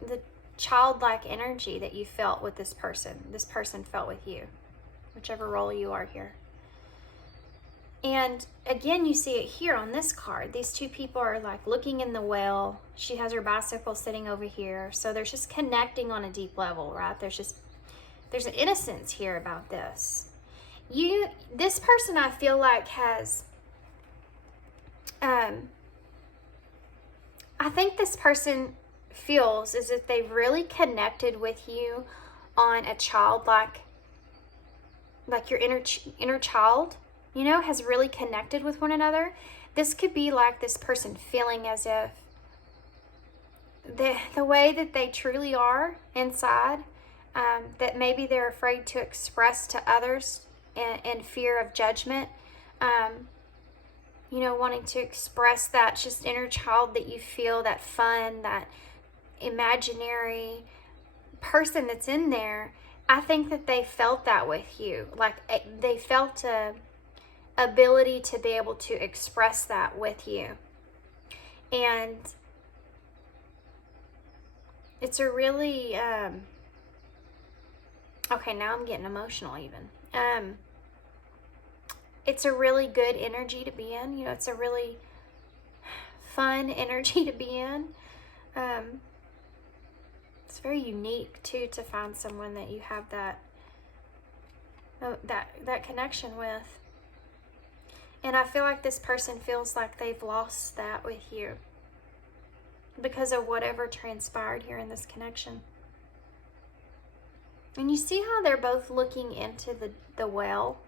childlike energy that you felt with this person felt with you, whichever role you are here. And again, you see it here on this card. These two people are like looking in the well. She has her bicycle sitting over here. So they're just connecting on a deep level, right? There's an innocence here about this. This person I feel like has, I think this person feels as if they've really connected with you on a childlike, like your inner child, you know, has really connected with one another. This could be like this person feeling as if the way that they truly are inside, that maybe they're afraid to express to others in fear of judgment, you know, wanting to express that just inner child that you feel, that fun, that imaginary person that's in there. I think that they felt that with you. Like they felt a ability to be able to express that with you. And it's a really, okay, now I'm getting emotional even. It's a really good energy to be in. You know, it's a really fun energy to be in. It's very unique too to find someone that you have that connection with. And I feel like this person feels like they've lost that with you because of whatever transpired here in this connection. And you see how they're both looking into the well?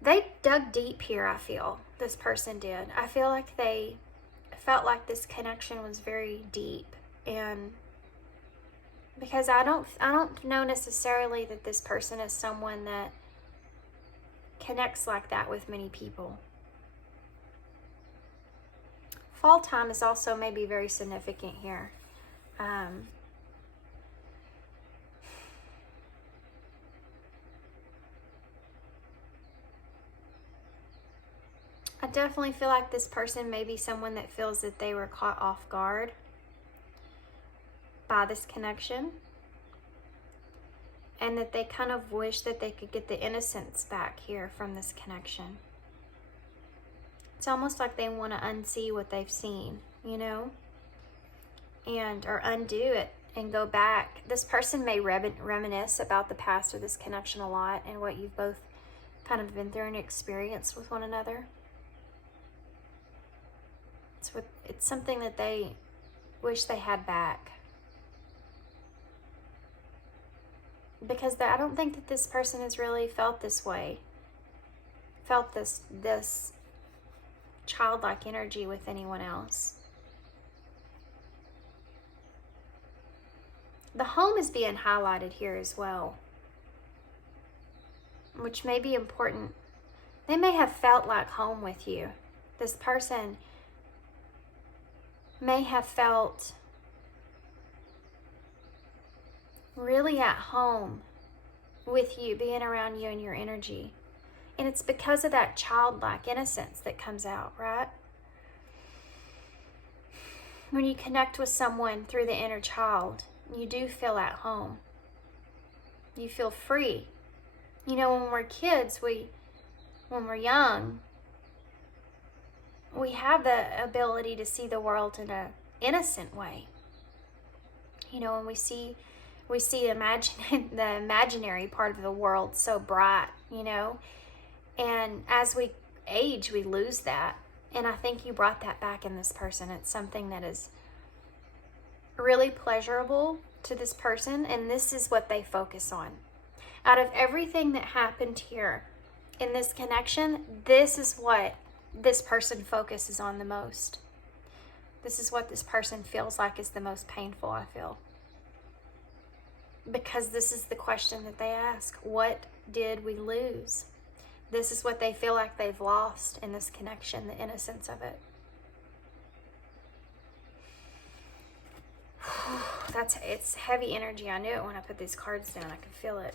They dug deep here, I feel. This person did. I feel like they felt like this connection was very deep. And because I don't know necessarily that this person is someone that connects like that with many people. Fall time is also maybe very significant here. I definitely feel like this person may be someone that feels that they were caught off guard by this connection, and that they kind of wish that they could get the innocence back here from this connection. It's almost like they want to unsee what they've seen, you know, or undo it and go back. This person may reminisce about the past of this connection a lot and what you've both kind of been through and experienced with one another. It's something that they wish they had back. Because I don't think that this person has really felt this way. Felt this childlike energy with anyone else. The home is being highlighted here as well, which may be important They may have felt like home with you. This person may have felt really at home with you, being around you and your energy. And it's because of that childlike innocence that comes out, right? When you connect with someone through the inner child, you do feel at home. You feel free. You know, when we're kids, when we're young, we have the ability to see the world in an innocent way. You know, when we see the imaginary part of the world so bright, you know. And as we age, we lose that. And I think you brought that back in this person. It's something that is really pleasurable to this person, and this is what they focus on. Out of everything that happened here in this connection, this is what this person focuses on the most. This is what this person feels like is the most painful, I feel. Because this is the question that they ask. What did we lose? This is what they feel like they've lost in this connection, the innocence of it. It's heavy energy. I knew it when I put these cards down. I could feel it.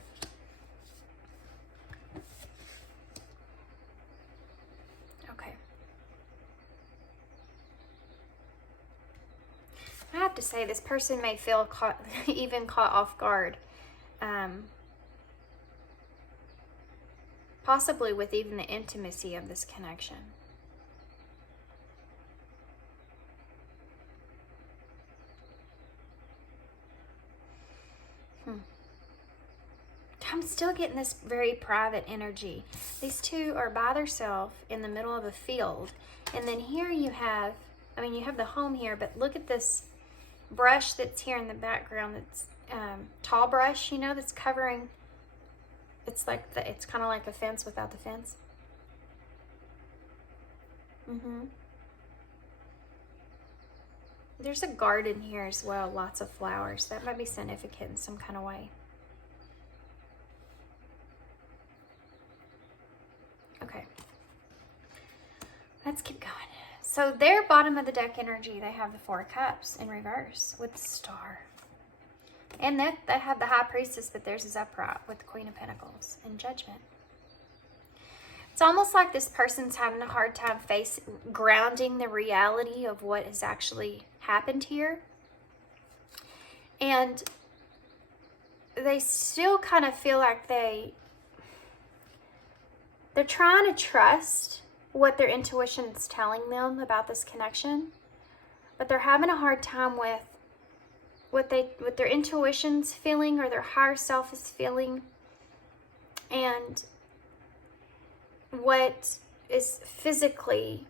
Okay. I have to say, this person may feel caught, even caught off guard. Possibly with even the intimacy of this connection. I'm still getting this very private energy. These two are by themselves in the middle of a field. And then here you have, you have the home here, but look at this brush that's here in the background. That's tall brush, you know, that's covering. It's like it's kind of like a fence without the fence. There's a garden here as well, lots of flowers. That might be significant in some kind of way. Okay. Let's keep going. So their bottom of the deck energy, they have the Four of Cups in reverse with the Star. And they have the High Priestess, but theirs is upright with the Queen of Pentacles and Judgment. It's almost like this person's having a hard time grounding the reality of what has actually happened here. And they still kind of feel like they're trying to trust what their intuition is telling them about this connection, but they're having a hard time with what their intuition's feeling or their higher self is feeling, and what is physically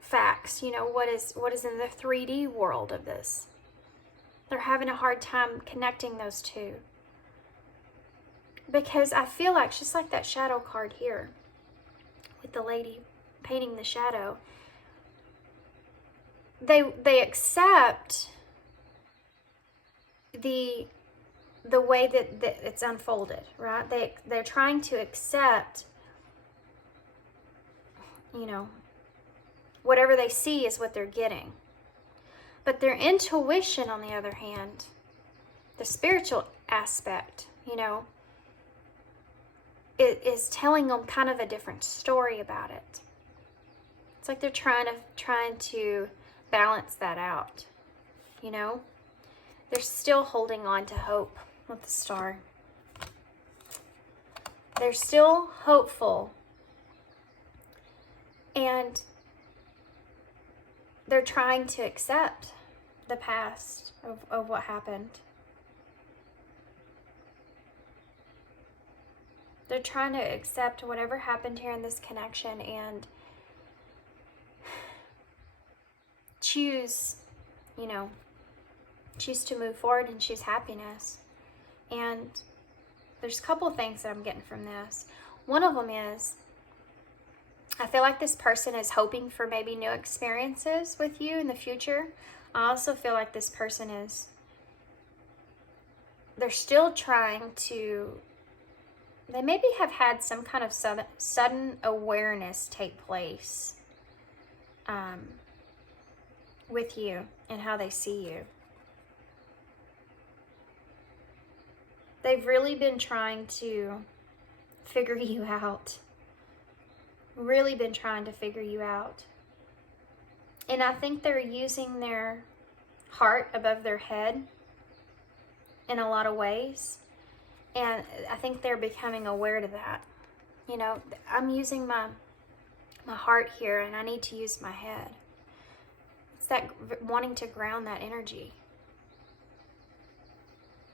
facts, you know, what is in the 3D world of this. They're having a hard time connecting those two. Because I feel like, just like that shadow card here, with the lady painting the shadow, they accept the way that it's unfolded, right? They're trying to accept, you know, whatever they see is what they're getting. But their intuition, on the other hand, the spiritual aspect, you know, it is telling them kind of a different story about it. It's like they're trying to balance that out, you know? They're still holding on to hope with the Star. They're still hopeful. And they're trying to accept the past of what happened. They're trying to accept whatever happened here in this connection and choose to move forward and choose happiness. And there's a couple of things that I'm getting from this. One of them is, I feel like this person is hoping for maybe new experiences with you in the future. I also feel like this person they're still trying to they maybe have had some kind of sudden awareness take place with you and how they see you. They've really been trying to figure you out. Really been trying to figure you out. And I think they're using their heart above their head in a lot of ways. And I think they're becoming aware to that. You know, I'm using my heart here, and I need to use my head. It's that wanting to ground that energy.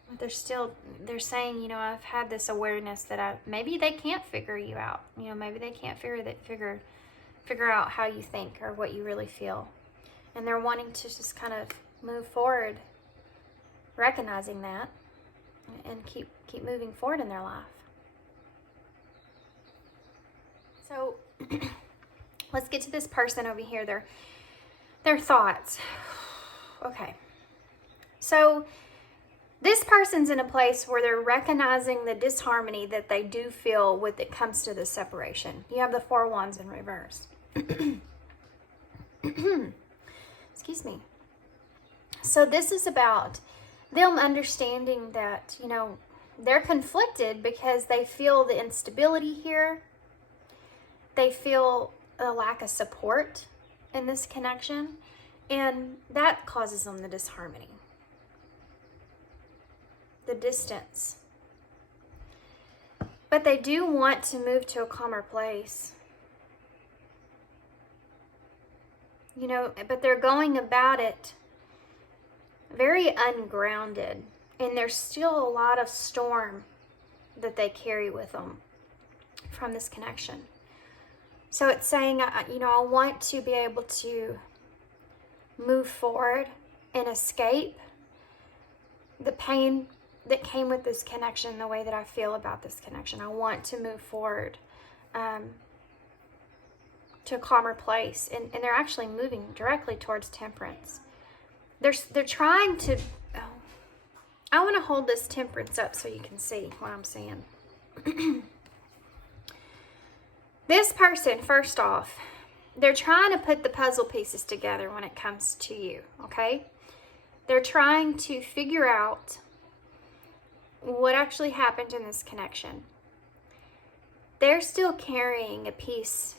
But they're saying, you know, I've had this awareness that maybe they can't figure you out. You know, maybe they can't figure out how you think or what you really feel. And they're wanting to just kind of move forward, recognizing that, and keep moving forward in their life. So let's get to this person over here, their thoughts. Okay. So this person's in a place where they're recognizing the disharmony that they do feel when it comes to the separation. You have the 4 Wands in reverse. Excuse me. So this is about them understanding that, you know, they're conflicted because they feel the instability here. They feel a lack of support in this connection, and that causes them the disharmony, the distance. But they do want to move to a calmer place. You know, but they're going about it very ungrounded, and there's still a lot of storm that they carry with them from this connection. So it's saying, you know, I want to be able to move forward and escape the pain that came with this connection, the way that I feel about this connection. I want to move forward to a calmer place, and they're actually moving directly towards Temperance. They're trying to, I want to hold this Temperance up so you can see what I'm saying. This person, first off, they're trying to put the puzzle pieces together when it comes to you, okay? They're trying to figure out what actually happened in this connection. They're still carrying a piece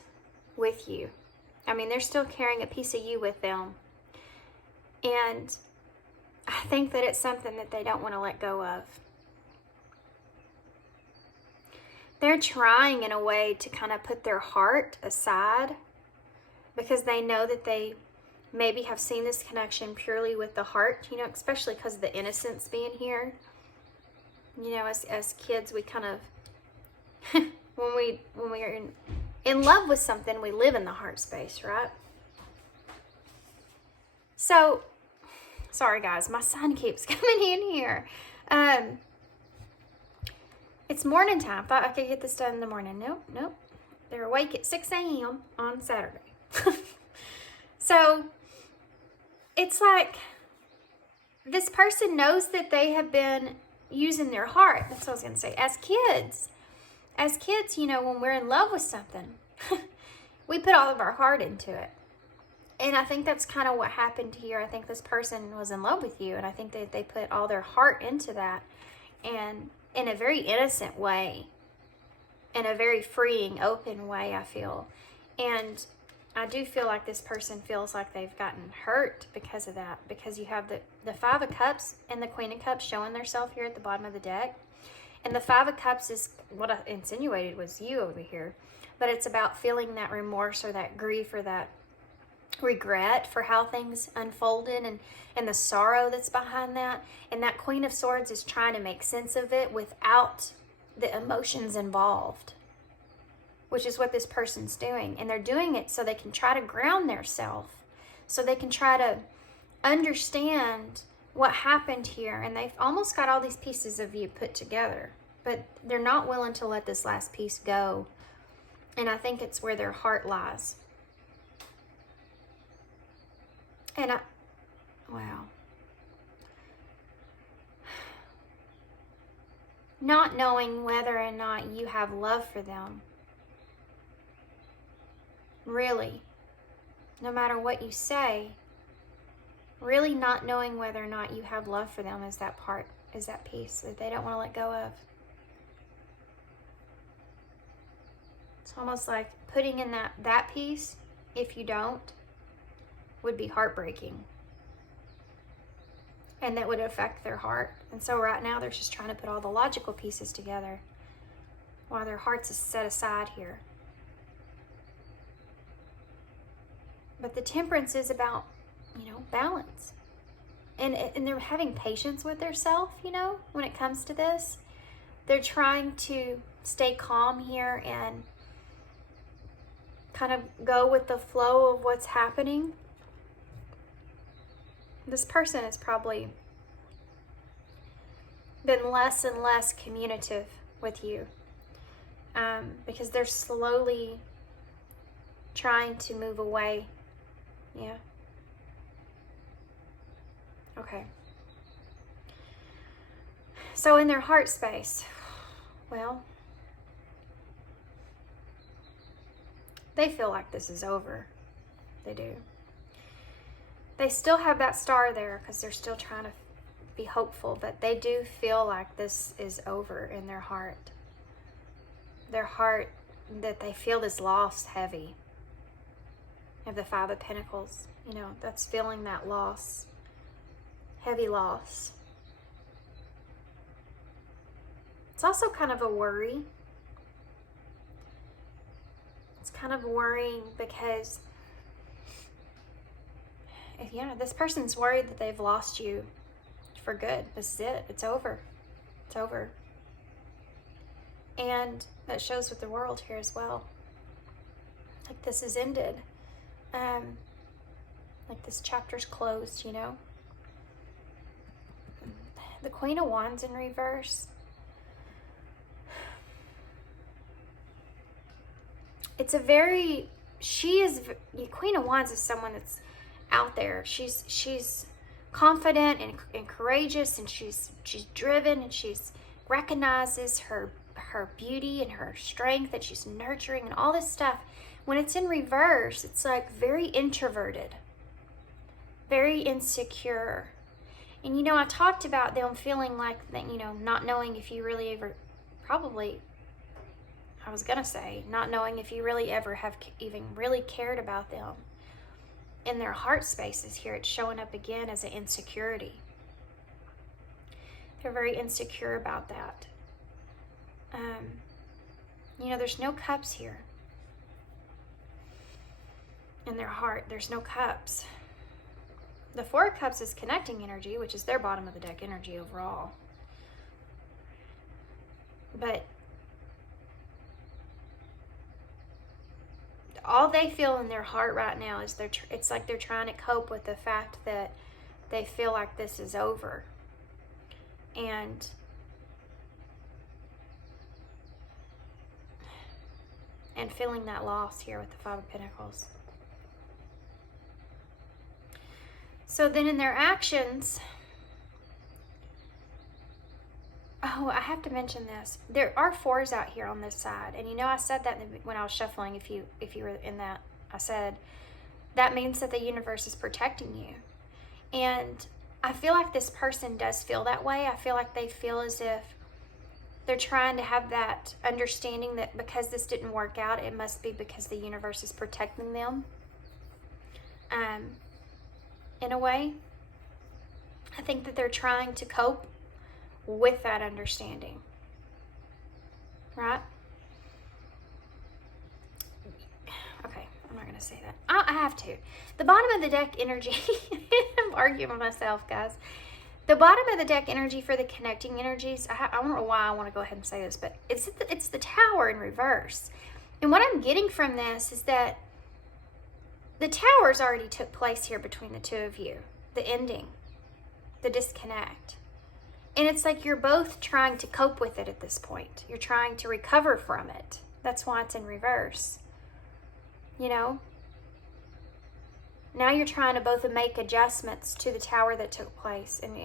with you. I mean, they're still carrying a piece of you with them. And I think that it's something that they don't want to let go of. They're trying in a way to kind of put their heart aside because they know that they maybe have seen this connection purely with the heart, you know, especially because of the innocence being here. You know, as kids, we kind of, when we are in love with something, we live in the heart space, right? So, sorry guys, my son keeps coming in here. It's morning time. Thought I could get this done in the morning. Nope. They're awake at 6 a.m. on Saturday. So, it's like this person knows that they have been using their heart. That's what I was going to say. As kids, you know, when we're in love with something, we put all of our heart into it. And I think that's kind of what happened here. I think this person was in love with you, and I think that they put all their heart into that, and in a very innocent way, in a very freeing, open way, I feel. And I do feel like this person feels like they've gotten hurt because of that, because you have the 5 of Cups and the Queen of Cups showing themselves here at the bottom of the deck. And the 5 of Cups is what I insinuated was you over here. But it's about feeling that remorse or that grief or that regret for how things unfolded, and the sorrow that's behind that. And that Queen of Swords is trying to make sense of it without the emotions involved, which is what this person's doing. And they're doing it so they can try to ground themselves, so they can try to understand what happened here. And they've almost got all these pieces of you put together, but they're not willing to let this last piece go. And I think it's where their heart lies. And wow. not knowing whether or not you have love for them. Really, no matter what you say, really not knowing whether or not you have love for them is that part, is that piece that they don't want to let go of. It's almost like putting in that piece, if you don't, would be heartbreaking. And that would affect their heart. And so right now they're just trying to put all the logical pieces together while their hearts is set aside here. But the temperance is about, balance. And they're having patience with their self, when it comes to this. They're trying to stay calm here and kind of go with the flow of what's happening. This person has probably been less and less communicative with you because they're slowly trying to move away. Yeah. Okay. So in their heart space, well, they feel like this is over. They do. They still have that star there because they're still trying to be hopeful, but they do feel like this is over in their heart. Their heart, that they feel this loss heavy. Of the Five of Pentacles, that's feeling that loss, heavy loss. It's also kind of a worry. It's kind of worrying because, this person's worried that they've lost you for good. This is it. It's over. It's over. And that shows with the world here as well. Like this is ended. Like this chapter's closed, The Queen of Wands in reverse. It's the Queen of Wands is someone that's out there. She's confident and courageous, and she's driven, and she's recognizes her beauty and her strength, that she's nurturing and all this stuff. When it's in reverse, it's like very introverted, very insecure. And I talked about them feeling like that, not knowing if you really ever, not knowing if you really ever have even really cared about them. In their heart spaces here, it's showing up again as an insecurity. They're very insecure about that. There's no cups here. In their heart, there's no cups. The Four of Cups is connecting energy, which is their bottom of the deck energy overall. But all they feel in their heart right now is it's like they're trying to cope with the fact that they feel like this is over. And feeling that loss here with the Five of Pentacles. So then in their actions, I have to mention this. There are fours out here on this side. And I said that when I was shuffling, if you were in that, I said, that means that the universe is protecting you. And I feel like this person does feel that way. I feel like they feel as if they're trying to have that understanding that because this didn't work out, it must be because the universe is protecting them. In a way, I think that they're trying to cope with that understanding, right? Okay, I'm not going to say that. I have to. The bottom of the deck energy, I'm arguing with myself, guys. The bottom of the deck energy for the connecting energies, I don't know why I want to go ahead and say this, but it's the Tower in reverse. And what I'm getting from this is that the Towers already took place here between the two of you. The ending, the disconnect. And it's like you're both trying to cope with it at this point. You're trying to recover from it. That's why it's in reverse. Now you're trying to both make adjustments to the Tower that took place. And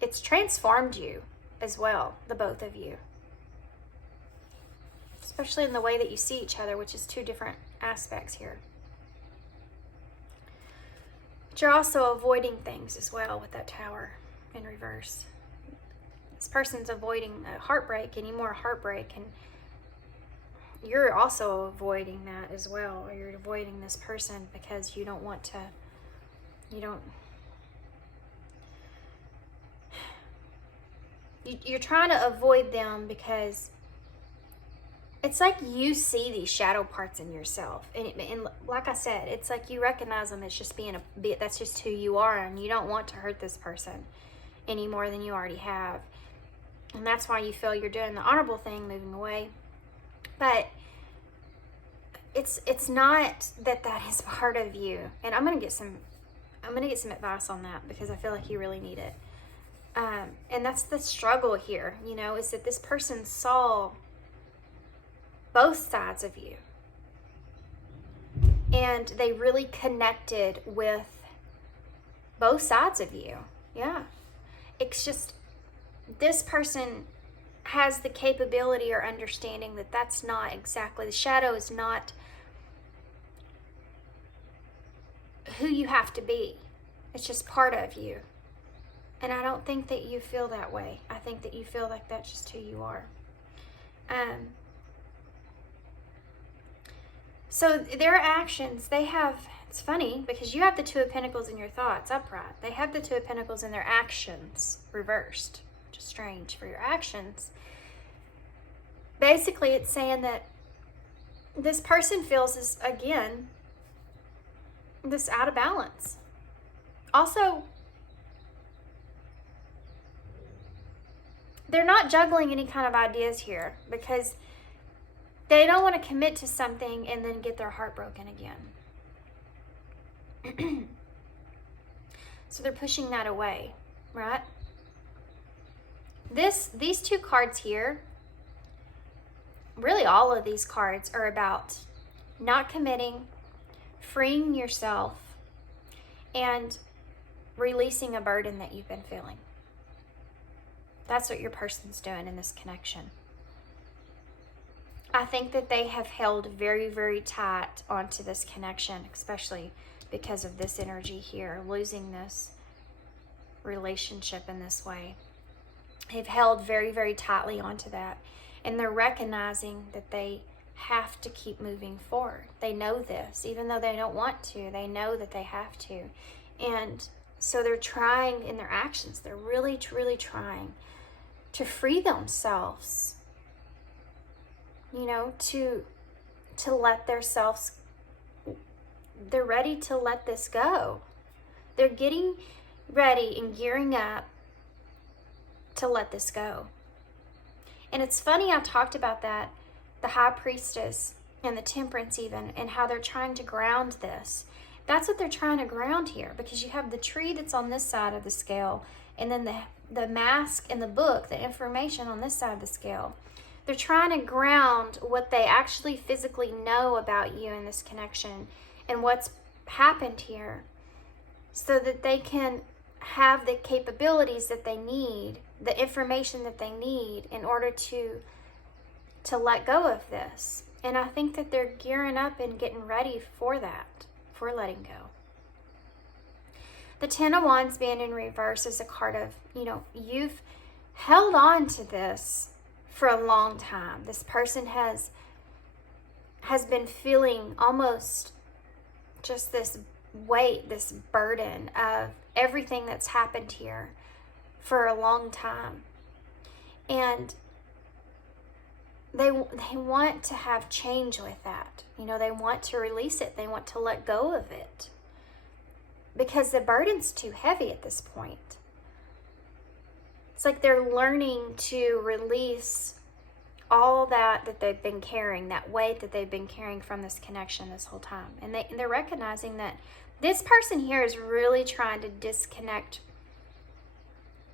it's transformed you. as well, the both of you. Especially in the way that you see each other, which is two different aspects here. But you're also avoiding things as well with that Tower in reverse. This person's avoiding a heartbreak, any more heartbreak, and you're also avoiding that as well, or you're avoiding this person because you don't want to, you're trying to avoid them because it's like you see these shadow parts in yourself, and like I said, it's like you recognize them as just that's just who you are, and you don't want to hurt this person any more than you already have, and that's why you feel you're doing the honorable thing, moving away. But it's not that is part of you, and I'm gonna get some advice on that because I feel like you really need it. And that's the struggle here, is that this person saw both sides of you, and they really connected with both sides of you. Yeah, it's just this person has the capability or understanding that that's not exactly, the shadow is not who you have to be. It's just part of you. And I don't think that you feel that way. I think that you feel like that's just who you are. So their actions, it's funny because you have the Two of Pentacles in your thoughts upright. They have the Two of Pentacles in their actions reversed, which is strange for your actions. Basically, it's saying that this person feels this, again, this out of balance. Also, they're not juggling any kind of ideas here because they don't want to commit to something and then get their heart broken again. So they're pushing that away, right? These two cards here, really all of these cards are about not committing, freeing yourself, and releasing a burden that you've been feeling. That's what your person's doing in this connection. I think that they have held very, very tight onto this connection, especially because of this energy here, losing this relationship in this way. They've held very, very tightly onto that, and they're recognizing that they have to keep moving forward. They know this, even though they don't want to, they know that they have to. And so they're trying in their actions, they're really, really trying to free themselves, to let themselves, they're ready to let this go. They're getting ready and gearing up to let this go. And it's funny, I talked about that, the High Priestess and the Temperance even, and how they're trying to ground this. That's what they're trying to ground here, because you have the tree that's on this side of the scale, and then the mask and the book, the information on this side of the scale. They're trying to ground what they actually physically know about you in this connection and what's happened here, so that they can have the capabilities that they need, the information that they need in order to let go of this. And I think that they're gearing up and getting ready for that, for letting go. The Ten of Wands being in reverse is a card of, you've held on to this for a long time. This person has been feeling almost just this weight, this burden of everything that's happened here for a long time. And they want to have change with that. They want to release it. They want to let go of it, because the burden's too heavy at this point. It's like they're learning to release all that they've been carrying, that weight that they've been carrying from this connection this whole time. And they're recognizing that this person here is really trying to disconnect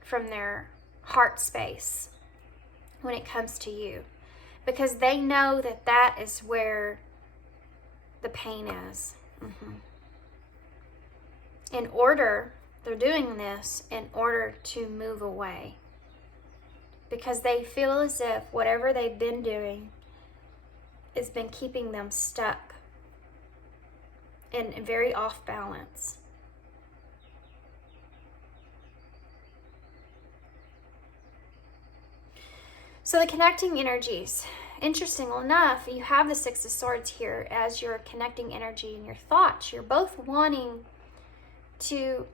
from their heart space when it comes to you, because they know that is where the pain is. They're doing this in order to move away. because they feel as if whatever they've been doing has been keeping them stuck and very off balance. So the connecting energies, interestingly enough, you have the Six of Swords here as your connecting energy in your thoughts. You're both wanting to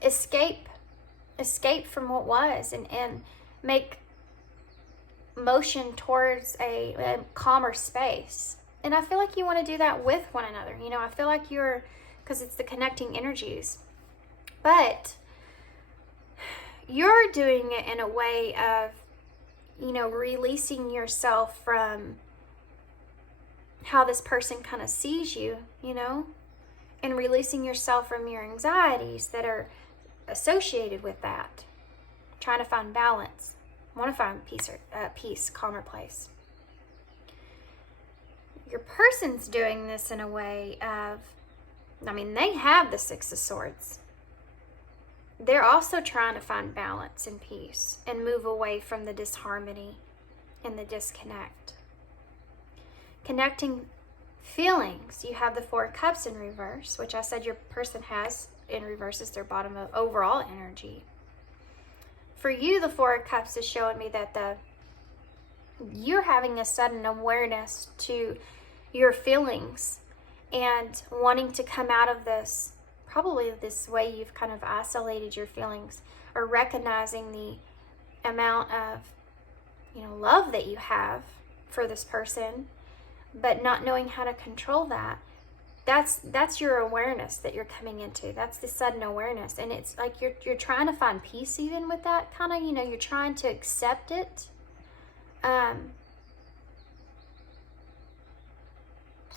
escape from what was and make motion towards a calmer space. And I feel like you want to do that with one another. You know, I feel like because it's the connecting energies. But you're doing it in a way of, you know, releasing yourself from how this person kind of sees you, you know, and releasing yourself from your anxieties that are associated with that. Trying to find balance. Want to find peace, calmer place. Your person's doing this in a way of, I mean, they have the Six of Swords. They're also trying to find balance and peace and move away from the disharmony and the disconnect. Connecting feelings. You have the Four of Cups in reverse, which I said your person has in reverse as their bottom of overall energy. For you, the Four of Cups is showing me that you're having a sudden awareness to your feelings and wanting to come out of this, probably this way you've kind of isolated your feelings, or recognizing the amount of, you know, love that you have for this person, but not knowing how to control that. That's your awareness that you're coming into. That's the sudden awareness. And it's like you're trying to find peace even with that kind of, you know, you're trying to accept it.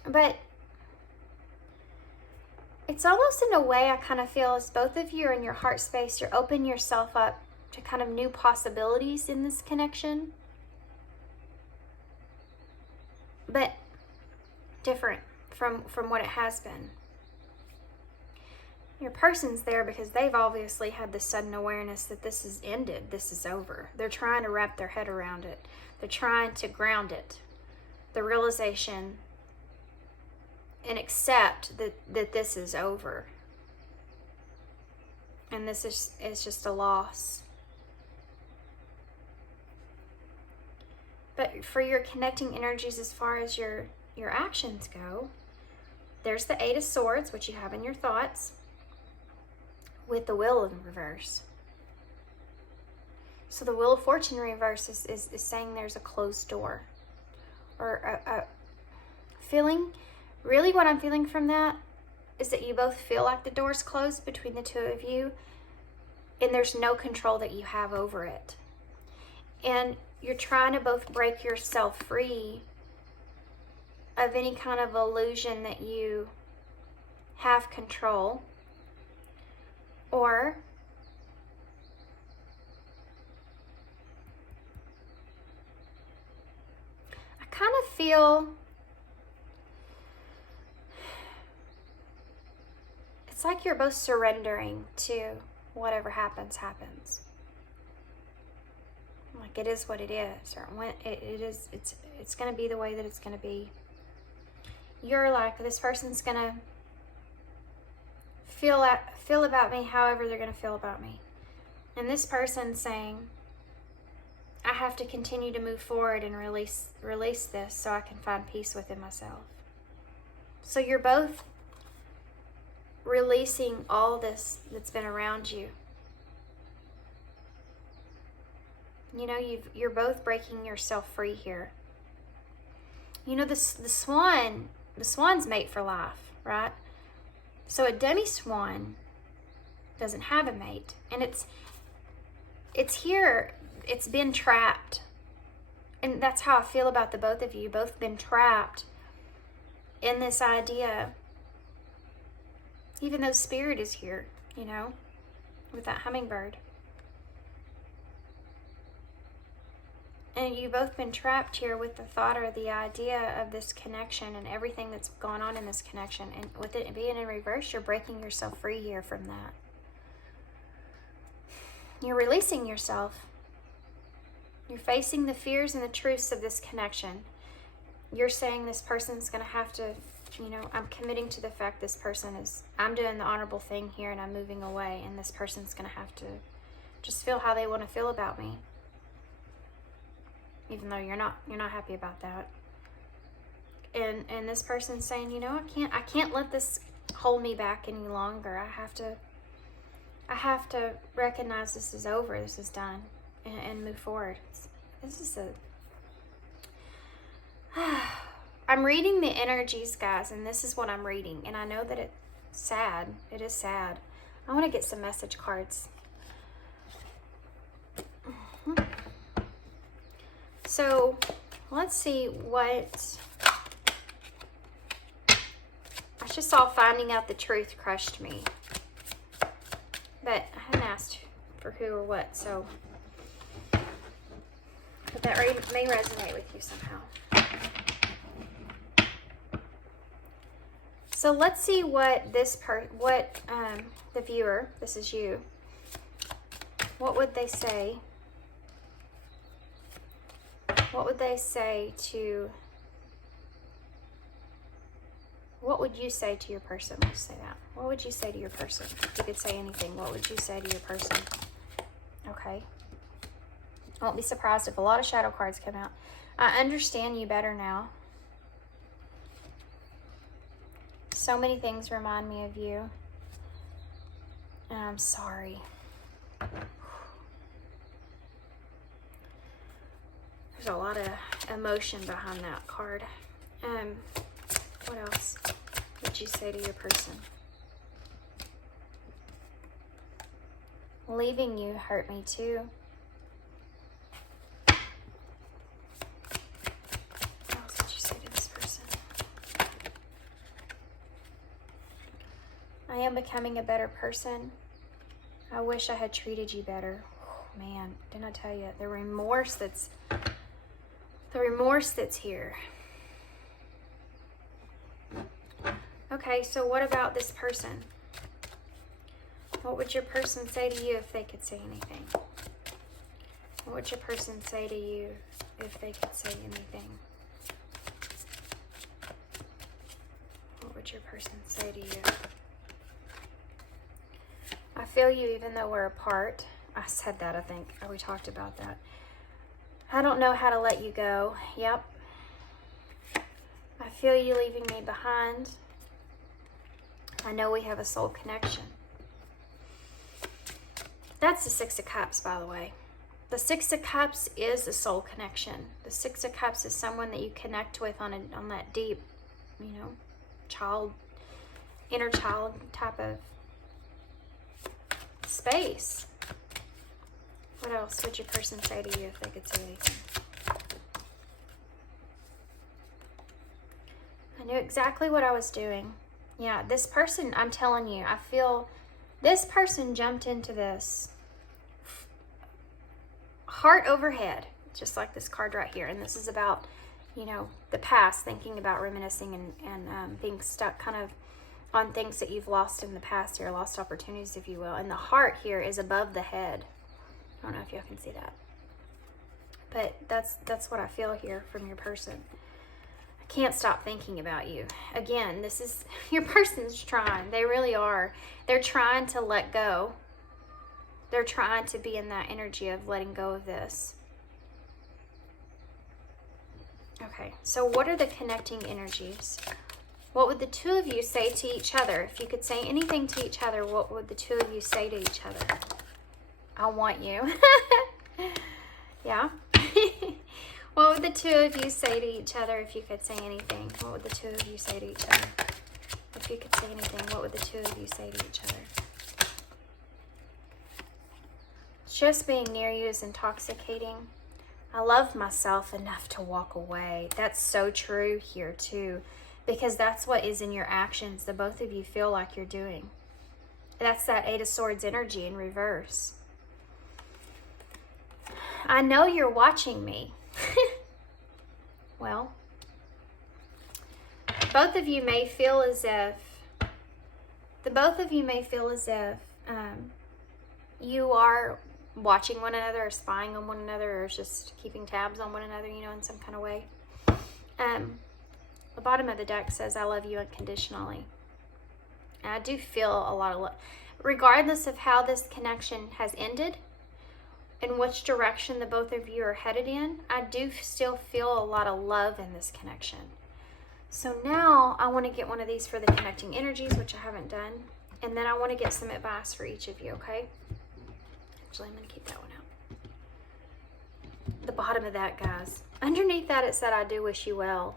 But it's almost in a way I kind of feel as both of you are in your heart space, you're opening yourself up to kind of new possibilities in this connection. But different from what it has been. Your person's there because they've obviously had this sudden awareness that this is ended, this is over. They're trying to wrap their head around it. They're trying to ground it. The realization and accept that this is over. And this is just a loss. But for your connecting energies as far as your actions go, there's the Eight of Swords, which you have in your thoughts, with the Wheel in reverse. So the Wheel of Fortune in reverse is saying there's a closed door. Or a feeling, really what I'm feeling from that is that you both feel like the door's closed between the two of you, and there's no control that you have over it. And you're trying to both break yourself free of any kind of illusion that you have control, or I kind of feel it's like you're both surrendering to whatever happens. Like it is what it is, or when it's going to be the way that it's going to be. You're like, this person's going to feel about me however they're going to feel about me. And this person's saying, I have to continue to move forward and release this so I can find peace within myself. So you're both releasing all this that's been around you. You know, you're both breaking yourself free here. You know, the swan's mate for life, right? So a demi-swan doesn't have a mate, and it's here. It's been trapped, and that's how I feel about the both of you. Both been trapped in this idea. Even though spirit is here, you know, with that hummingbird. And you've both been trapped here with the thought or the idea of this connection and everything that's gone on in this connection. And with it being in reverse, you're breaking yourself free here from that. You're releasing yourself You're facing the fears and the truths of this connection. You're saying this person's going to have to, you know, I'm committing to the fact this person is, I'm doing the honorable thing here and I'm moving away, and this person's going to have to just feel how they want to feel about me. Even though you're not happy about that. And this person's saying, you know, I can't let this hold me back any longer. I have to recognize this is over, this is done, and move forward. This is I'm reading the energies, guys, and this is what I'm reading. And I know that it's sad. It is sad. I want to get some message cards. So, let's see what... I just saw finding out the truth crushed me. But I hadn't asked for who or what, so... But that may resonate with you somehow. So let's see what this the viewer, this is you, what would they say? What would they say to, what would you say to your person? Let's say that. What would you say to your person? If you could say anything, what would you say to your person? Okay. I won't be surprised if a lot of shadow cards come out. I understand you better now. So many things remind me of you. And I'm sorry. There's a lot of emotion behind that card. What else would you say to your person? Leaving you hurt me too. What else would you say to this person? I am becoming a better person. I wish I had treated you better. Oh, man, didn't I tell you? The remorse that's here. Okay, so what about this person? What would your person say to you if they could say anything? What would your person say to you if they could say anything? What would your person say to you? I feel you even though we're apart. I said that, I think. We talked about that. I don't know how to let you go. Yep. I feel you leaving me behind. I know we have a soul connection. That's the Six of Cups, by the way. The Six of Cups is a soul connection. The Six of Cups is someone that you connect with on that deep, you know, inner child type of space. What else would your person say to you if they could say anything? I knew exactly what I was doing. Yeah, this person, I'm telling you, I feel this person jumped into this heart over head, just like this card right here. And this is about, you know, the past, thinking about reminiscing and being stuck kind of on things that you've lost in the past here, lost opportunities, if you will. And the heart here is above the head. I don't know if y'all can see that. But that's what I feel here from your person. I can't stop thinking about you. Again, this is, your person's trying. They really are. They're trying to let go. They're trying to be in that energy of letting go of this. Okay, so what are the connecting energies? What would the two of you say to each other? If you could say anything to each other, what would the two of you say to each other? I want you. Yeah. What would the two of you say to each other if you could say anything? What would the two of you say to each other? If you could say anything, what would the two of you say to each other? Just being near you is intoxicating. I love myself enough to walk away. That's so true here too, because that's what is in your actions that both of you feel like you're doing. That's that Eight of Swords energy in reverse. I know you're watching me. Well, both of you may feel as if you are watching one another or spying on one another or just keeping tabs on one another, you know, in some kind of way. The bottom of the deck says, I love you unconditionally. And I do feel a lot of love. Regardless of how this connection has ended and which direction the both of you are headed in, I do still feel a lot of love in this connection. So now I want to get one of these for the connecting energies, which I haven't done. And then I want to get some advice for each of you, okay? Actually, I'm going to keep that one out. The bottom of that, guys. Underneath that, it said, I do wish you well.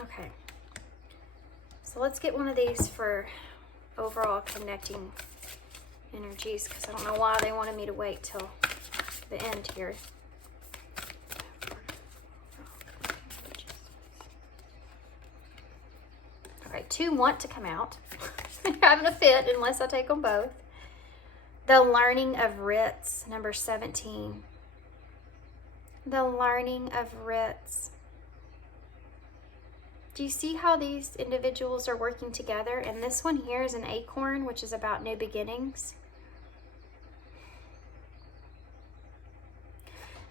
Okay. So let's get one of these for overall connecting energies, because I don't know why they wanted me to wait till the end here. Okay, 2 want to come out. They're having a fit unless I take them both. The learning of writs, number 17. The learning of writs. Do you see how these individuals are working together? And this one here is an acorn, which is about new beginnings.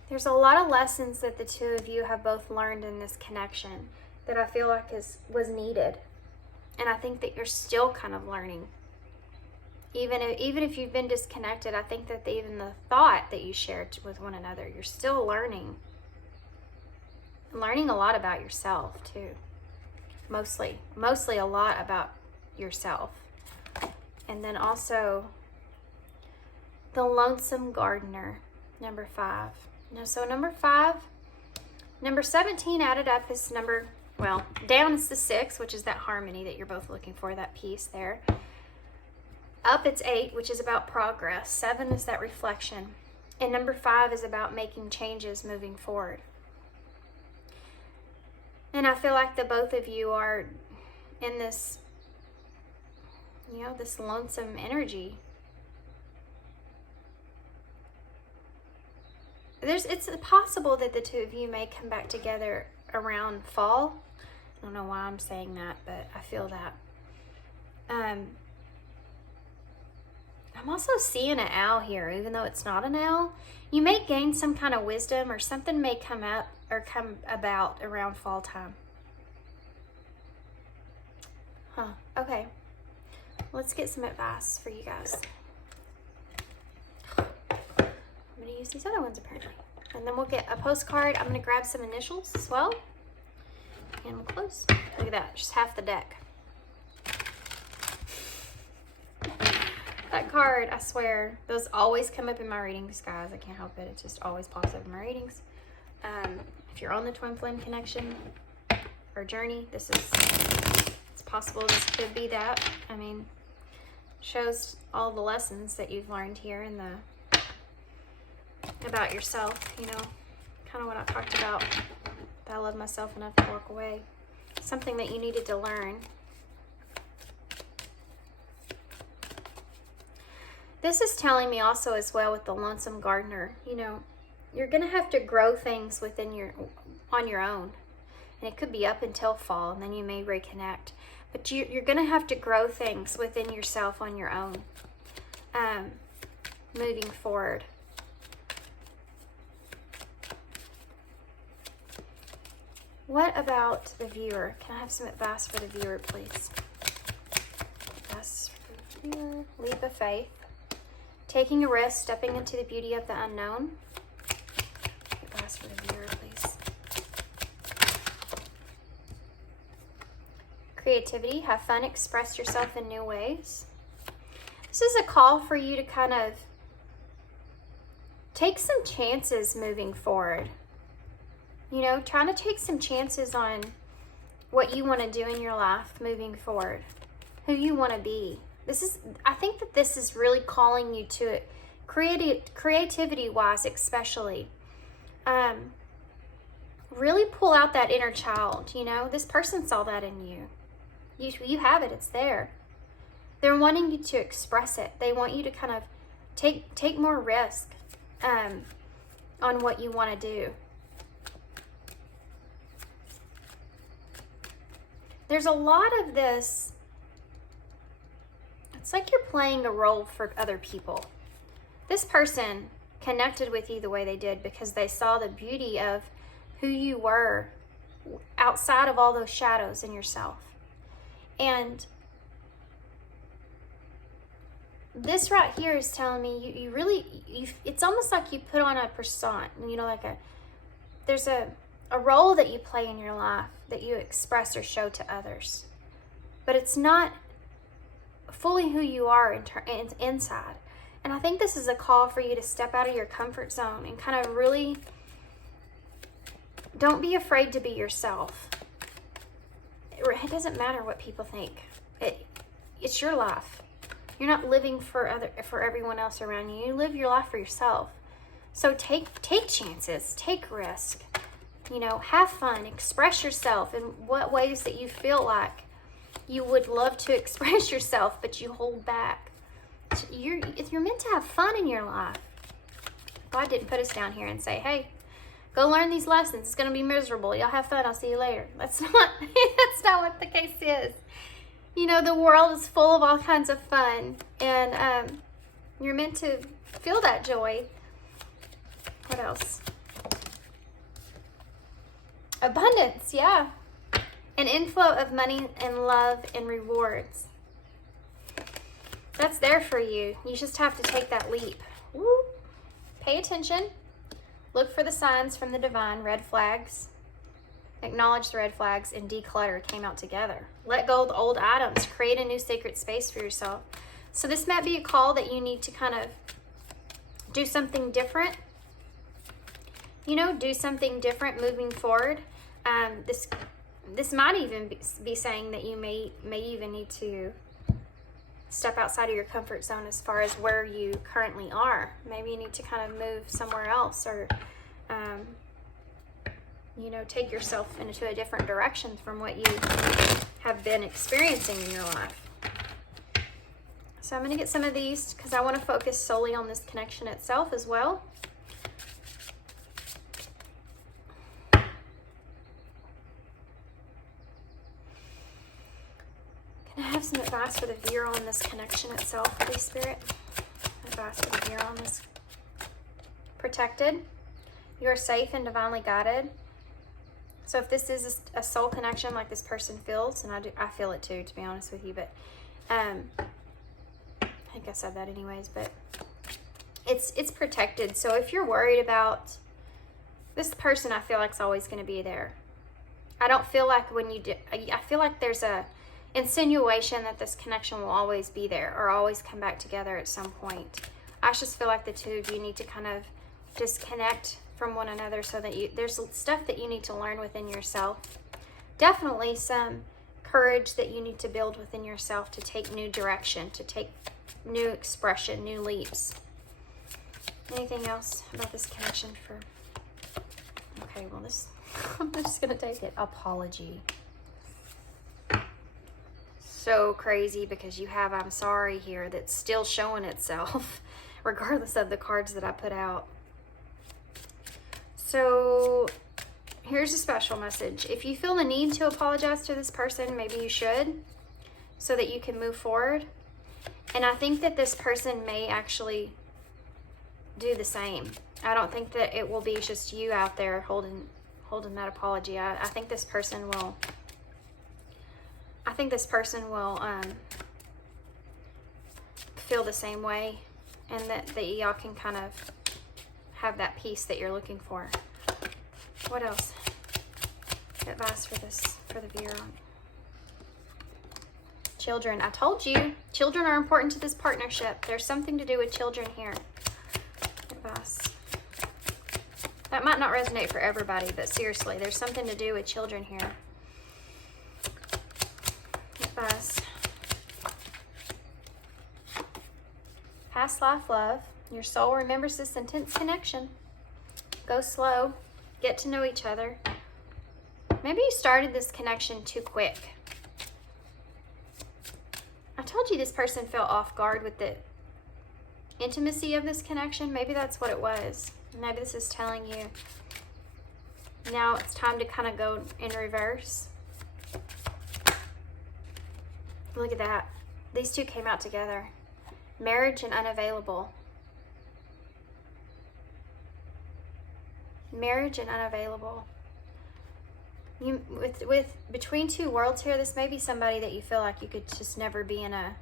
There's a lot of lessons that the two of you have both learned in this connection that I feel like was needed. And I think that you're still kind of learning. Even if you've been disconnected, I think that even the thought that you shared with one another, you're still learning. Learning a lot about yourself too. Mostly a lot about yourself. And then also the lonesome gardener, number 5. Now, so number 5, number 17 added up is number, well, down is the 6, which is that harmony that you're both looking for, that peace there. Up it's 8, which is about progress. 7 is that reflection. And number 5 is about making changes moving forward. And I feel like the both of you are in this, you know, this lonesome energy. It's possible that the two of you may come back together around fall. I don't know why I'm saying that, but I feel that. I'm also seeing an owl here, even though it's not an owl. You may gain some kind of wisdom, or something may come up or come about around fall time. Okay. Let's get some advice for you guys. I'm going to use these other ones apparently. And then we'll get a postcard. I'm going to grab some initials as well. And we'll close. Look at that, just half the deck. That card, I swear, those always come up in my readings, guys. I can't help it. It just always pops up in my readings. If you're on the twin flame connection or journey, it's possible this could be that. I mean, shows all the lessons that you've learned here in the about yourself, you know, kind of what I talked about. That I love myself enough to walk away. Something that you needed to learn. This is telling me also as well with the lonesome gardener, you know, you're going to have to grow things on your own. And it could be up until fall, and then you may reconnect. But you're going to have to grow things within yourself on your own, moving forward. What about the viewer? Can I have some advice for the viewer, please? Advice for the viewer. Leap of faith. Taking a risk, stepping into the beauty of the unknown. Advice for the viewer, please. Creativity. Have fun, express yourself in new ways. This is a call for you to kind of take some chances moving forward. You know, trying to take some chances on what you want to do in your life moving forward. Who you want to be. I think that this is really calling you to it, creativity-wise especially. Really pull out that inner child, you know. This person saw that in you. You have it, it's there. They're wanting you to express it. They want you to kind of take more risk on what you want to do. There's a lot of this. It's like you're playing a role for other people. This person connected with you the way they did because they saw the beauty of who you were outside of all those shadows in yourself. And this right here is telling me you really, it's almost like you put on a persona, you know, like there's a role that you play in your life that you express or show to others. But it's not fully who you are inside. And I think this is a call for you to step out of your comfort zone and kind of really, don't be afraid to be yourself. It doesn't matter what people think. It's your life. You're not living for everyone else around you. You live your life for yourself. So take chances, take risk. You know, have fun, express yourself in what ways that you feel like you would love to express yourself, but you hold back. You're meant to have fun in your life. God didn't put us down here and say, hey, go learn these lessons. It's going to be miserable. Y'all have fun. I'll see you later. That's not what the case is. You know, the world is full of all kinds of fun, and you're meant to feel that joy. What else? Abundance, yeah. An inflow of money and love and rewards. That's there for you. You just have to take that leap. Woo. Pay attention. Look for the signs from the divine, red flags. Acknowledge the red flags, and declutter came out together. Let go of the old items. Create a new sacred space for yourself. So this might be a call that you need to kind of do something different. You know, do something different moving forward. This might even be saying that you may even need to step outside of your comfort zone as far as where you currently are. Maybe you need to kind of move somewhere else, or you know, take yourself into a different direction from what you have been experiencing in your life. So I'm going to get some of these because I want to focus solely on this connection itself as well. Can I have some advice for the viewer on this connection itself, Holy Spirit? Advice for the viewer on this. Protected. You are safe and divinely guided. So if this is a soul connection like this person feels, and I feel it too, to be honest with you, but I think I said that anyways, but it's protected. So if you're worried about this person, I feel like it's always going to be there. I don't feel like when you do, I feel like there's a insinuation that this connection will always be there or always come back together at some point. I just feel like the two of you need to kind of disconnect from one another so that there's stuff that you need to learn within yourself. Definitely some courage that you need to build within yourself to take new direction, to take new expression, new leaps. Anything else about this connection for... Okay, well, this... I'm just going to take it. Apology. So crazy because you have I'm sorry here that's still showing itself regardless of the cards that I put out. So here's a special message. If you feel the need to apologize to this person, maybe you should, so that you can move forward. And I think that this person may actually do the same. I don't think that it will be just you out there holding that apology. I think this person will feel the same way, and that y'all can kind of have that peace that you're looking for. What else? Advice for the viewer. Children. I told you, children are important to this partnership. There's something to do with children here. Advice. That might not resonate for everybody, but seriously, there's something to do with children here. Advice. Past life love. Your soul remembers this intense connection. Go slow. Get to know each other. Maybe you started this connection too quick. I told you this person felt off guard with the intimacy of this connection. Maybe that's what it was. Maybe this is telling you now it's time to kind of go in reverse. Look at that. These two came out together. Marriage and unavailable. Marriage and unavailable. You with between two worlds here, this may be somebody that you feel like you could just never be in a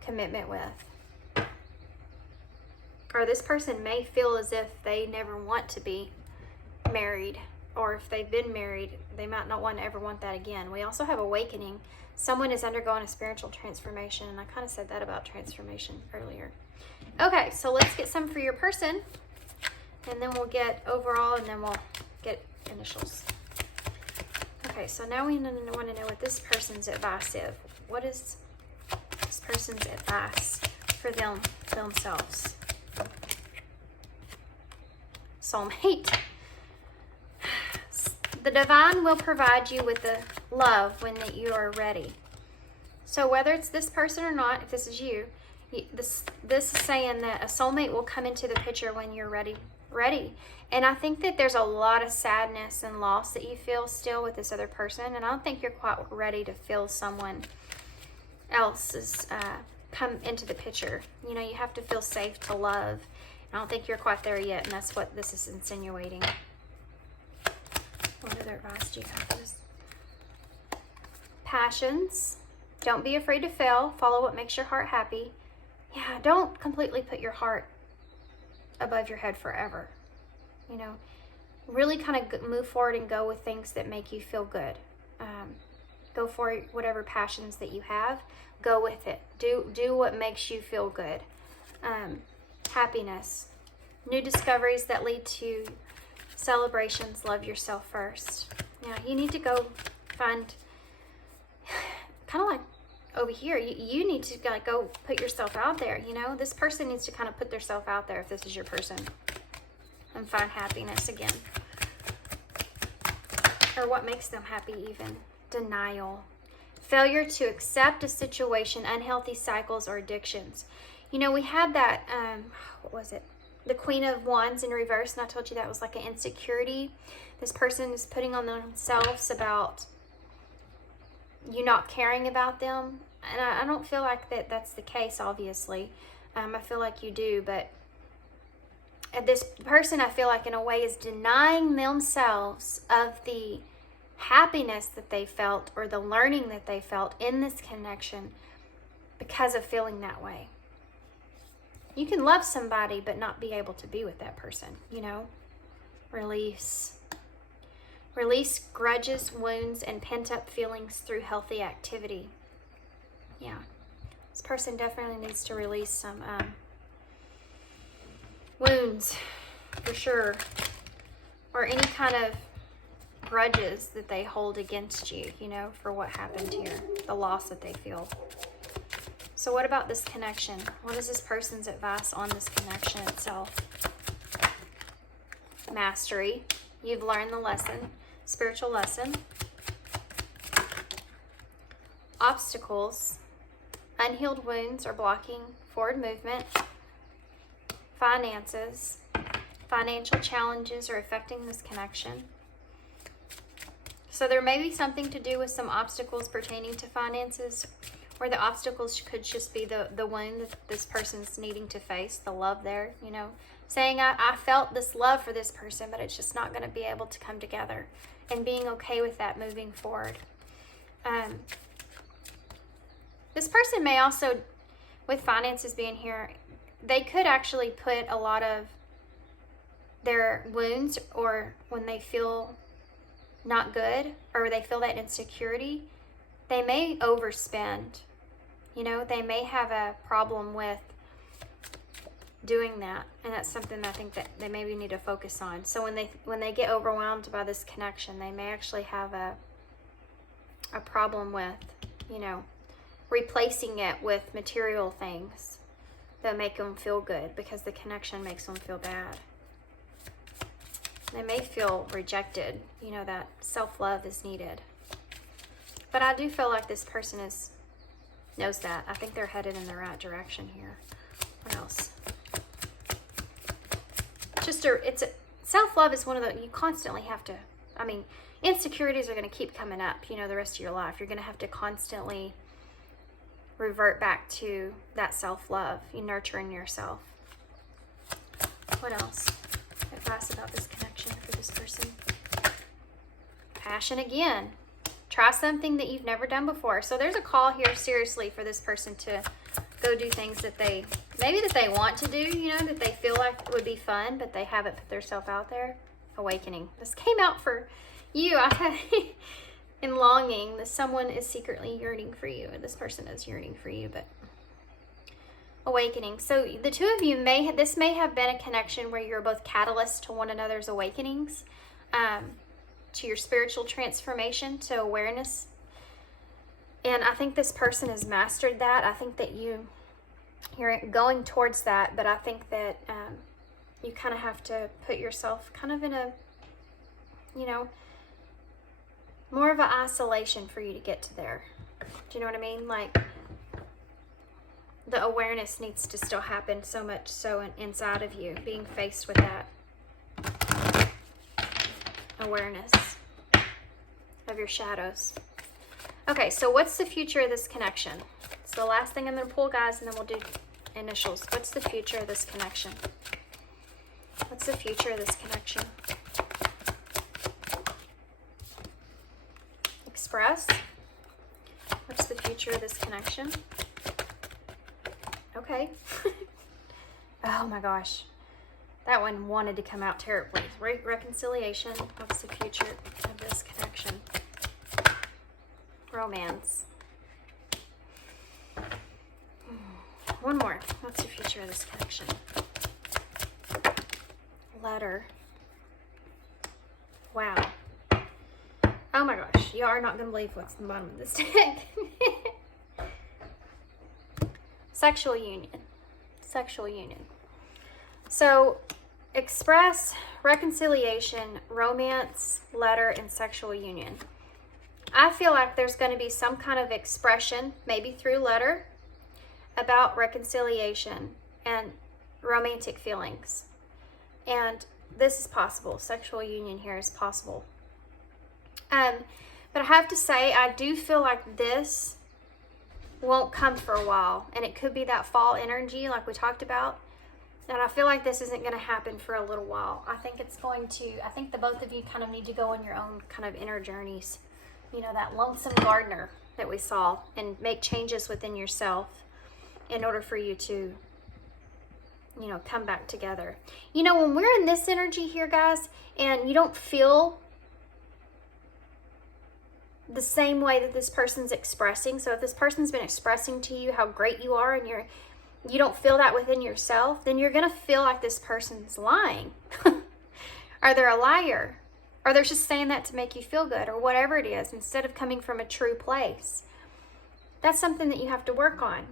commitment with. Or this person may feel as if they never want to be married, or if they've been married, they might not ever want that again. We also have awakening. Someone is undergoing a spiritual transformation, and I kind of said that about transformation earlier. Okay, so let's get some for your person, and then we'll get overall, and then we'll get initials. Okay, so now we want to know what this person's advice is. What is this person's advice for themselves? Soulmate. The divine will provide you with the love when you are ready. So whether it's this person or not, if this is you, this is saying that a soulmate will come into the picture when you're ready. And I think that there's a lot of sadness and loss that you feel still with this other person, and I don't think you're quite ready to feel someone else's come into the picture. You know, you have to feel safe to love. I don't think you're quite there yet, and that's what this is insinuating. What other advice do you have for this? Passions. Don't be afraid to fail. Follow what makes your heart happy. Yeah, don't completely put your heart above your head forever. You know, really kind of move forward and go with things that make you feel good. Go for whatever passions that you have. Go with it. Do what makes you feel good. Happiness. New discoveries that lead to celebrations. Love yourself first. Now, you need to go find, kind of like over here, you need to go put yourself out there. You know, this person needs to kind of put themselves out there if this is your person, and find happiness again. Or what makes them happy even. Denial. Failure to accept a situation, unhealthy cycles or addictions. You know, we had that, what was it? The Queen of Wands in reverse, and I told you that was like an insecurity. This person is putting on themselves about you not caring about them. And I don't feel like that's the case, obviously. I feel like you do, but this person, I feel like in a way, is denying themselves of the happiness that they felt or the learning that they felt in this connection because of feeling that way. You can love somebody but not be able to be with that person, you know? Release. Release grudges, wounds, and pent-up feelings through healthy activity. Yeah. This person definitely needs to release some wounds, for sure. Or any kind of grudges that they hold against you, you know, for what happened here. The loss that they feel. So what about this connection? What is this person's advice on this connection itself? Mastery. You've learned the lesson. Spiritual lesson. Obstacles. Unhealed wounds are blocking forward movement. Finances. Financial challenges are affecting this connection. So there may be something to do with some obstacles pertaining to finances, or the obstacles could just be the wound that this person's needing to face, the love there, you know. Saying, I felt this love for this person, but it's just not going to be able to come together. And being okay with that moving forward. This person may also, with finances being here, they could actually put a lot of their wounds, or when they feel not good, or they feel that insecurity, they may overspend. You know, they may have a problem with doing that, and that's something that I think that they maybe need to focus on. So when they get overwhelmed by this connection, they may actually have a problem with, you know, replacing it with material things that make them feel good, because the connection makes them feel bad. They may feel rejected, you know, that self-love is needed. But I do feel like this person knows that. I think they're headed in the right direction here. What else? Self-love is one of the, you constantly have to, I mean, insecurities are going to keep coming up, you know, the rest of your life. You're going to have to constantly revert back to that self-love, you nurturing yourself. What else? Advice about this connection for this person. Passion again. Try something that you've never done before. So there's a call here, seriously, for this person to go do things that they, maybe that they want to do, you know, that they feel like would be fun, but they haven't put themselves out there. Awakening. This came out for you. I had in longing that someone is secretly yearning for you, or this person is yearning for you, but awakening. So the two of you this may have been a connection where you're both catalysts to one another's awakenings, to your spiritual transformation, to awareness. And I think this person has mastered that. I think that you're going towards that, but I think that you kind of have to put yourself kind of in a, you know, more of an isolation for you to get to there. Do you know what I mean? Like, the awareness needs to still happen so much so inside of you, being faced with that awareness of your shadows. Okay, so what's the future of this connection? It's the last thing I'm going to pull, guys, and then we'll do initials. What's the future of this connection? What's the future of this connection? Express. What's the future of this connection? Okay. Oh my gosh. That one wanted to come out terribly. Reconciliation. What's the future of this connection? Romance. One more. What's the future of this connection? Letter. Wow. Oh my gosh. You are not going to believe what's in the bottom of this deck. Sexual union. Sexual union. So, express, reconciliation, romance, letter, and sexual union. I feel like there's going to be some kind of expression, maybe through letter, about reconciliation and romantic feelings. And this is possible. Sexual union here is possible. But I have to say, I do feel like this won't come for a while. And it could be that fall energy like we talked about. And I feel like this isn't going to happen for a little while. I think the both of you kind of need to go on your own kind of inner journeys. You know, that lonesome gardener that we saw, and make changes within yourself in order for you to, you know, come back together. You know, when we're in this energy here, guys, and you don't feel the same way that this person's expressing. So if this person's been expressing to you how great you are, and you don't feel that within yourself, then you're going to feel like this person's lying. Or they're a liar. Or they're just saying that to make you feel good, or whatever it is, instead of coming from a true place. That's something that you have to work on,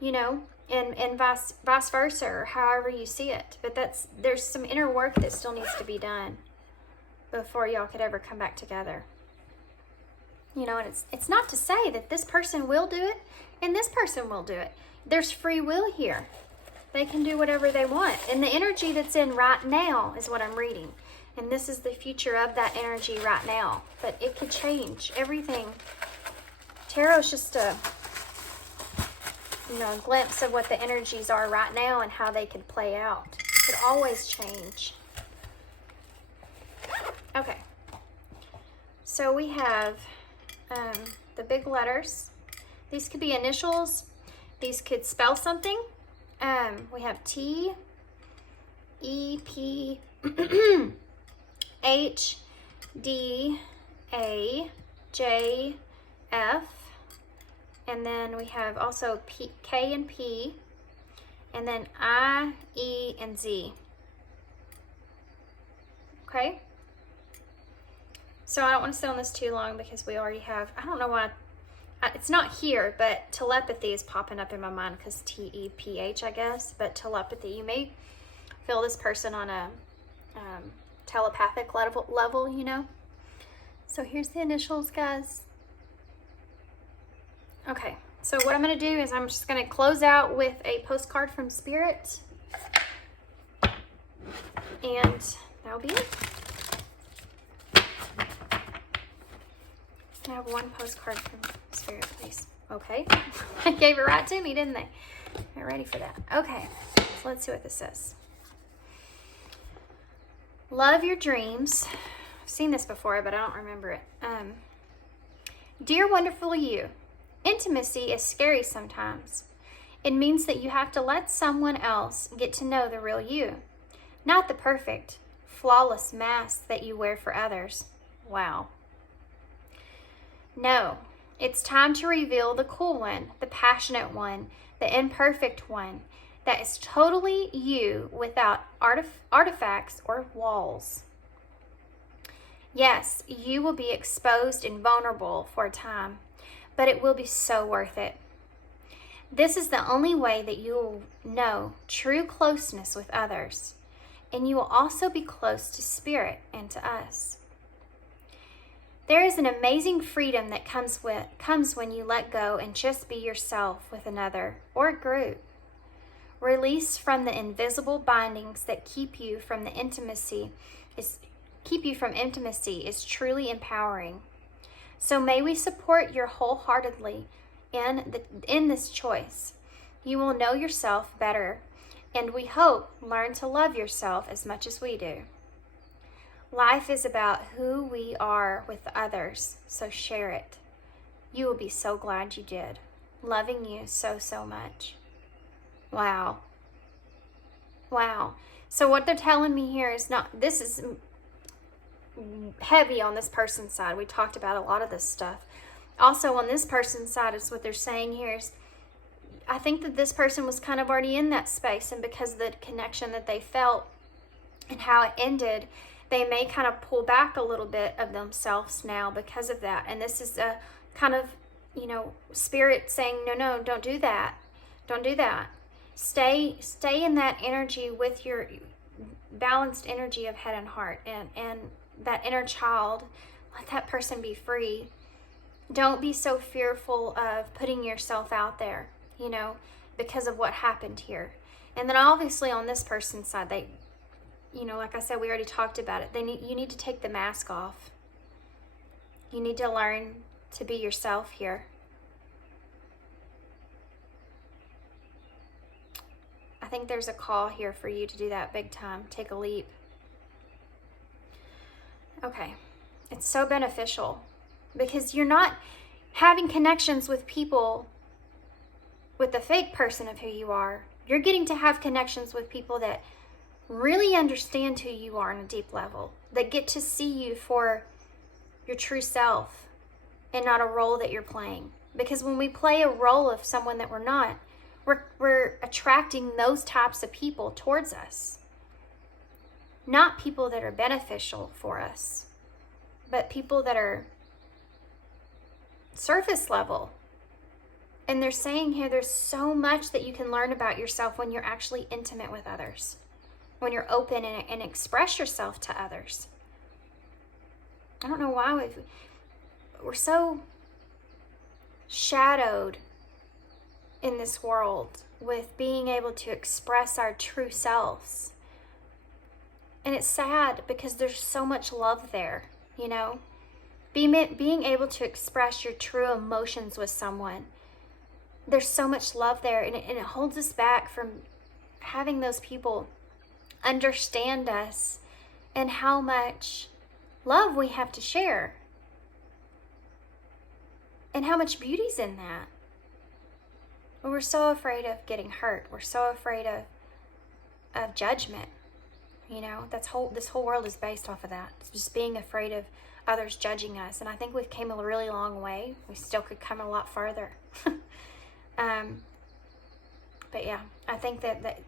you know, and vice versa, or however you see it. But there's some inner work that still needs to be done before y'all could ever come back together. You know, and it's not to say that this person will do it and this person will do it. There's free will here. They can do whatever they want. And the energy that's in right now is what I'm reading. And this is the future of that energy right now. But it could change. Everything. Tarot's just a glimpse of what the energies are right now and how they could play out. It could always change. Okay. So we have the big letters. These could be initials. These could spell something. We have T, E, P, H, D, A, J, F, and then we have also P, K and P, and then I, E, and Z. Okay? So I don't want to sit on this too long because we already have, I don't know why, it's not here, but telepathy is popping up in my mind because T-E-P-H, I guess. But telepathy, you may feel this person on a telepathic level, you know. So here's the initials, guys. Okay, so what I'm going to do is I'm just going to close out with a postcard from Spirit. And that'll be it. I have one postcard from Spirit, please. Okay. I gave it right to me, didn't they? They're ready for that. Okay. So let's see what this says. Love your dreams. I've seen this before, but I don't remember it. Dear wonderful you, intimacy is scary sometimes. It means that you have to let someone else get to know the real you, not the perfect, flawless mask that you wear for others. Wow. No, it's time to reveal the cool one, the passionate one, the imperfect one, that is totally you without artifacts or walls. Yes, you will be exposed and vulnerable for a time, but it will be so worth it. This is the only way that you will know true closeness with others, and you will also be close to Spirit and to us. There is an amazing freedom that comes when you let go and just be yourself with another or a group. Release from the invisible bindings that keep you from intimacy is truly empowering. So may we support you wholeheartedly in this choice. You will know yourself better, and we hope learn to love yourself as much as we do. Life is about who we are with others, so share it. You will be so glad you did. Loving you so, so much. Wow. Wow. So what they're telling me here is this is heavy on this person's side. We talked about a lot of this stuff. Also on this person's side is what they're saying here is, I think that this person was kind of already in that space, and because of the connection that they felt and how it ended, they may kind of pull back a little bit of themselves now because of that. And this is a kind of, Spirit saying, no, don't do that. Don't do that. Stay in that energy with your balanced energy of head and heart, and that inner child. Let that person be free. Don't be so fearful of putting yourself out there, because of what happened here. And then obviously on this person's side, they, like I said, we already talked about it. You need to take the mask off. You need to learn to be yourself here. I think there's a call here for you to do that big time. Take a leap. Okay. It's so beneficial because you're not having connections with people with the fake person of who you are. You're getting to have connections with people that really understand who you are on a deep level, that get to see you for your true self and not a role that you're playing. Because when we play a role of someone that we're not, we're attracting those types of people towards us. Not people that are beneficial for us, but people that are surface level. And they're saying here there's so much that you can learn about yourself when you're actually intimate with others, when you're open and express yourself to others. I don't know why we're so shadowed in this world with being able to express our true selves. And it's sad because there's so much love there, being able to express your true emotions with someone. There's so much love there, and it holds us back from having those people understand us and how much love we have to share and how much beauty's in that. But we're so afraid of getting hurt. We're so afraid of judgment. This whole world is based off of that. It's just being afraid of others judging us. And I think we've came a really long way. We still could come a lot farther. But yeah, I think that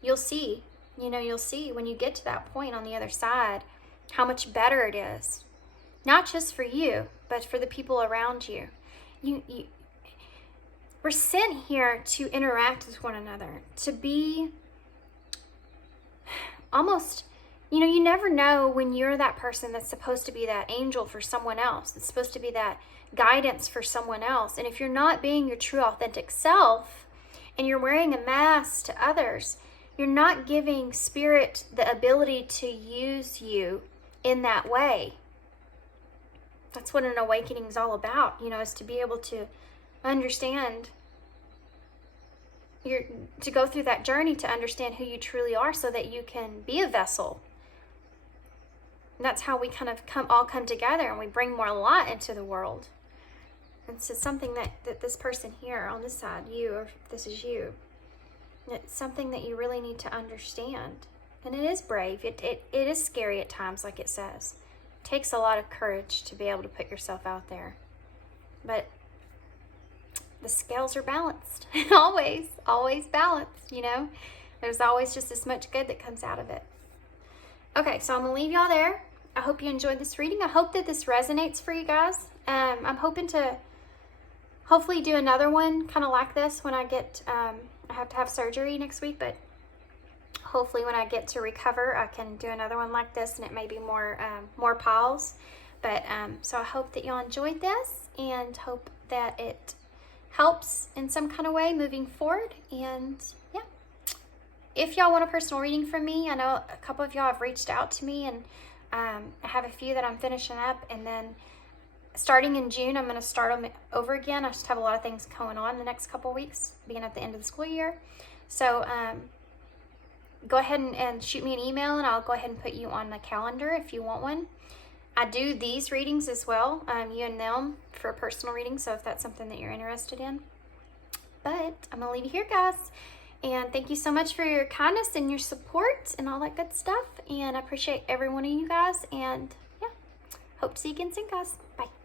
you'll see when you get to that point on the other side, how much better it is. Not just for you, but for the people around you. We're sent here to interact with one another, to be almost, you never know when you're that person that's supposed to be that angel for someone else, that's supposed to be that guidance for someone else. And if you're not being your true authentic self and you're wearing a mask to others, you're not giving Spirit the ability to use you in that way. That's what an awakening is all about, is to be able to understand, to go through that journey to understand who you truly are so that you can be a vessel And that's how we kind of all come together and we bring more light into the world. And so something that this person here on this side, you, or this is you, it's something that you really need to understand. And it is brave. It is scary at times, like it says. It takes a lot of courage to be able to put yourself out there. But the scales are balanced. always balanced, you know. There's always just as much good that comes out of it. Okay, so I'm going to leave y'all there. I hope you enjoyed this reading. I hope that this resonates for you guys. I'm hoping to hopefully do another one kind of like this when I get, I have to have surgery next week, but hopefully when I get to recover, I can do another one like this, and it may be more piles. But so I hope that y'all enjoyed this, and hope that it helps in some kind of way moving forward. And yeah, if y'all want a personal reading from me, I know a couple of y'all have reached out to me, and I have a few that I'm finishing up, and then starting in June, I'm going to start them over again. I just have a lot of things going on the next couple of weeks, being at the end of the school year. So go ahead and shoot me an email, and I'll go ahead and put you on my calendar if you want one. I do these readings as well, you and them, for a personal reading, so if that's something that you're interested in. But I'm going to leave you here, guys. And thank you so much for your kindness and your support and all that good stuff. And I appreciate every one of you guys. And yeah, hope to see you again soon, guys. Bye.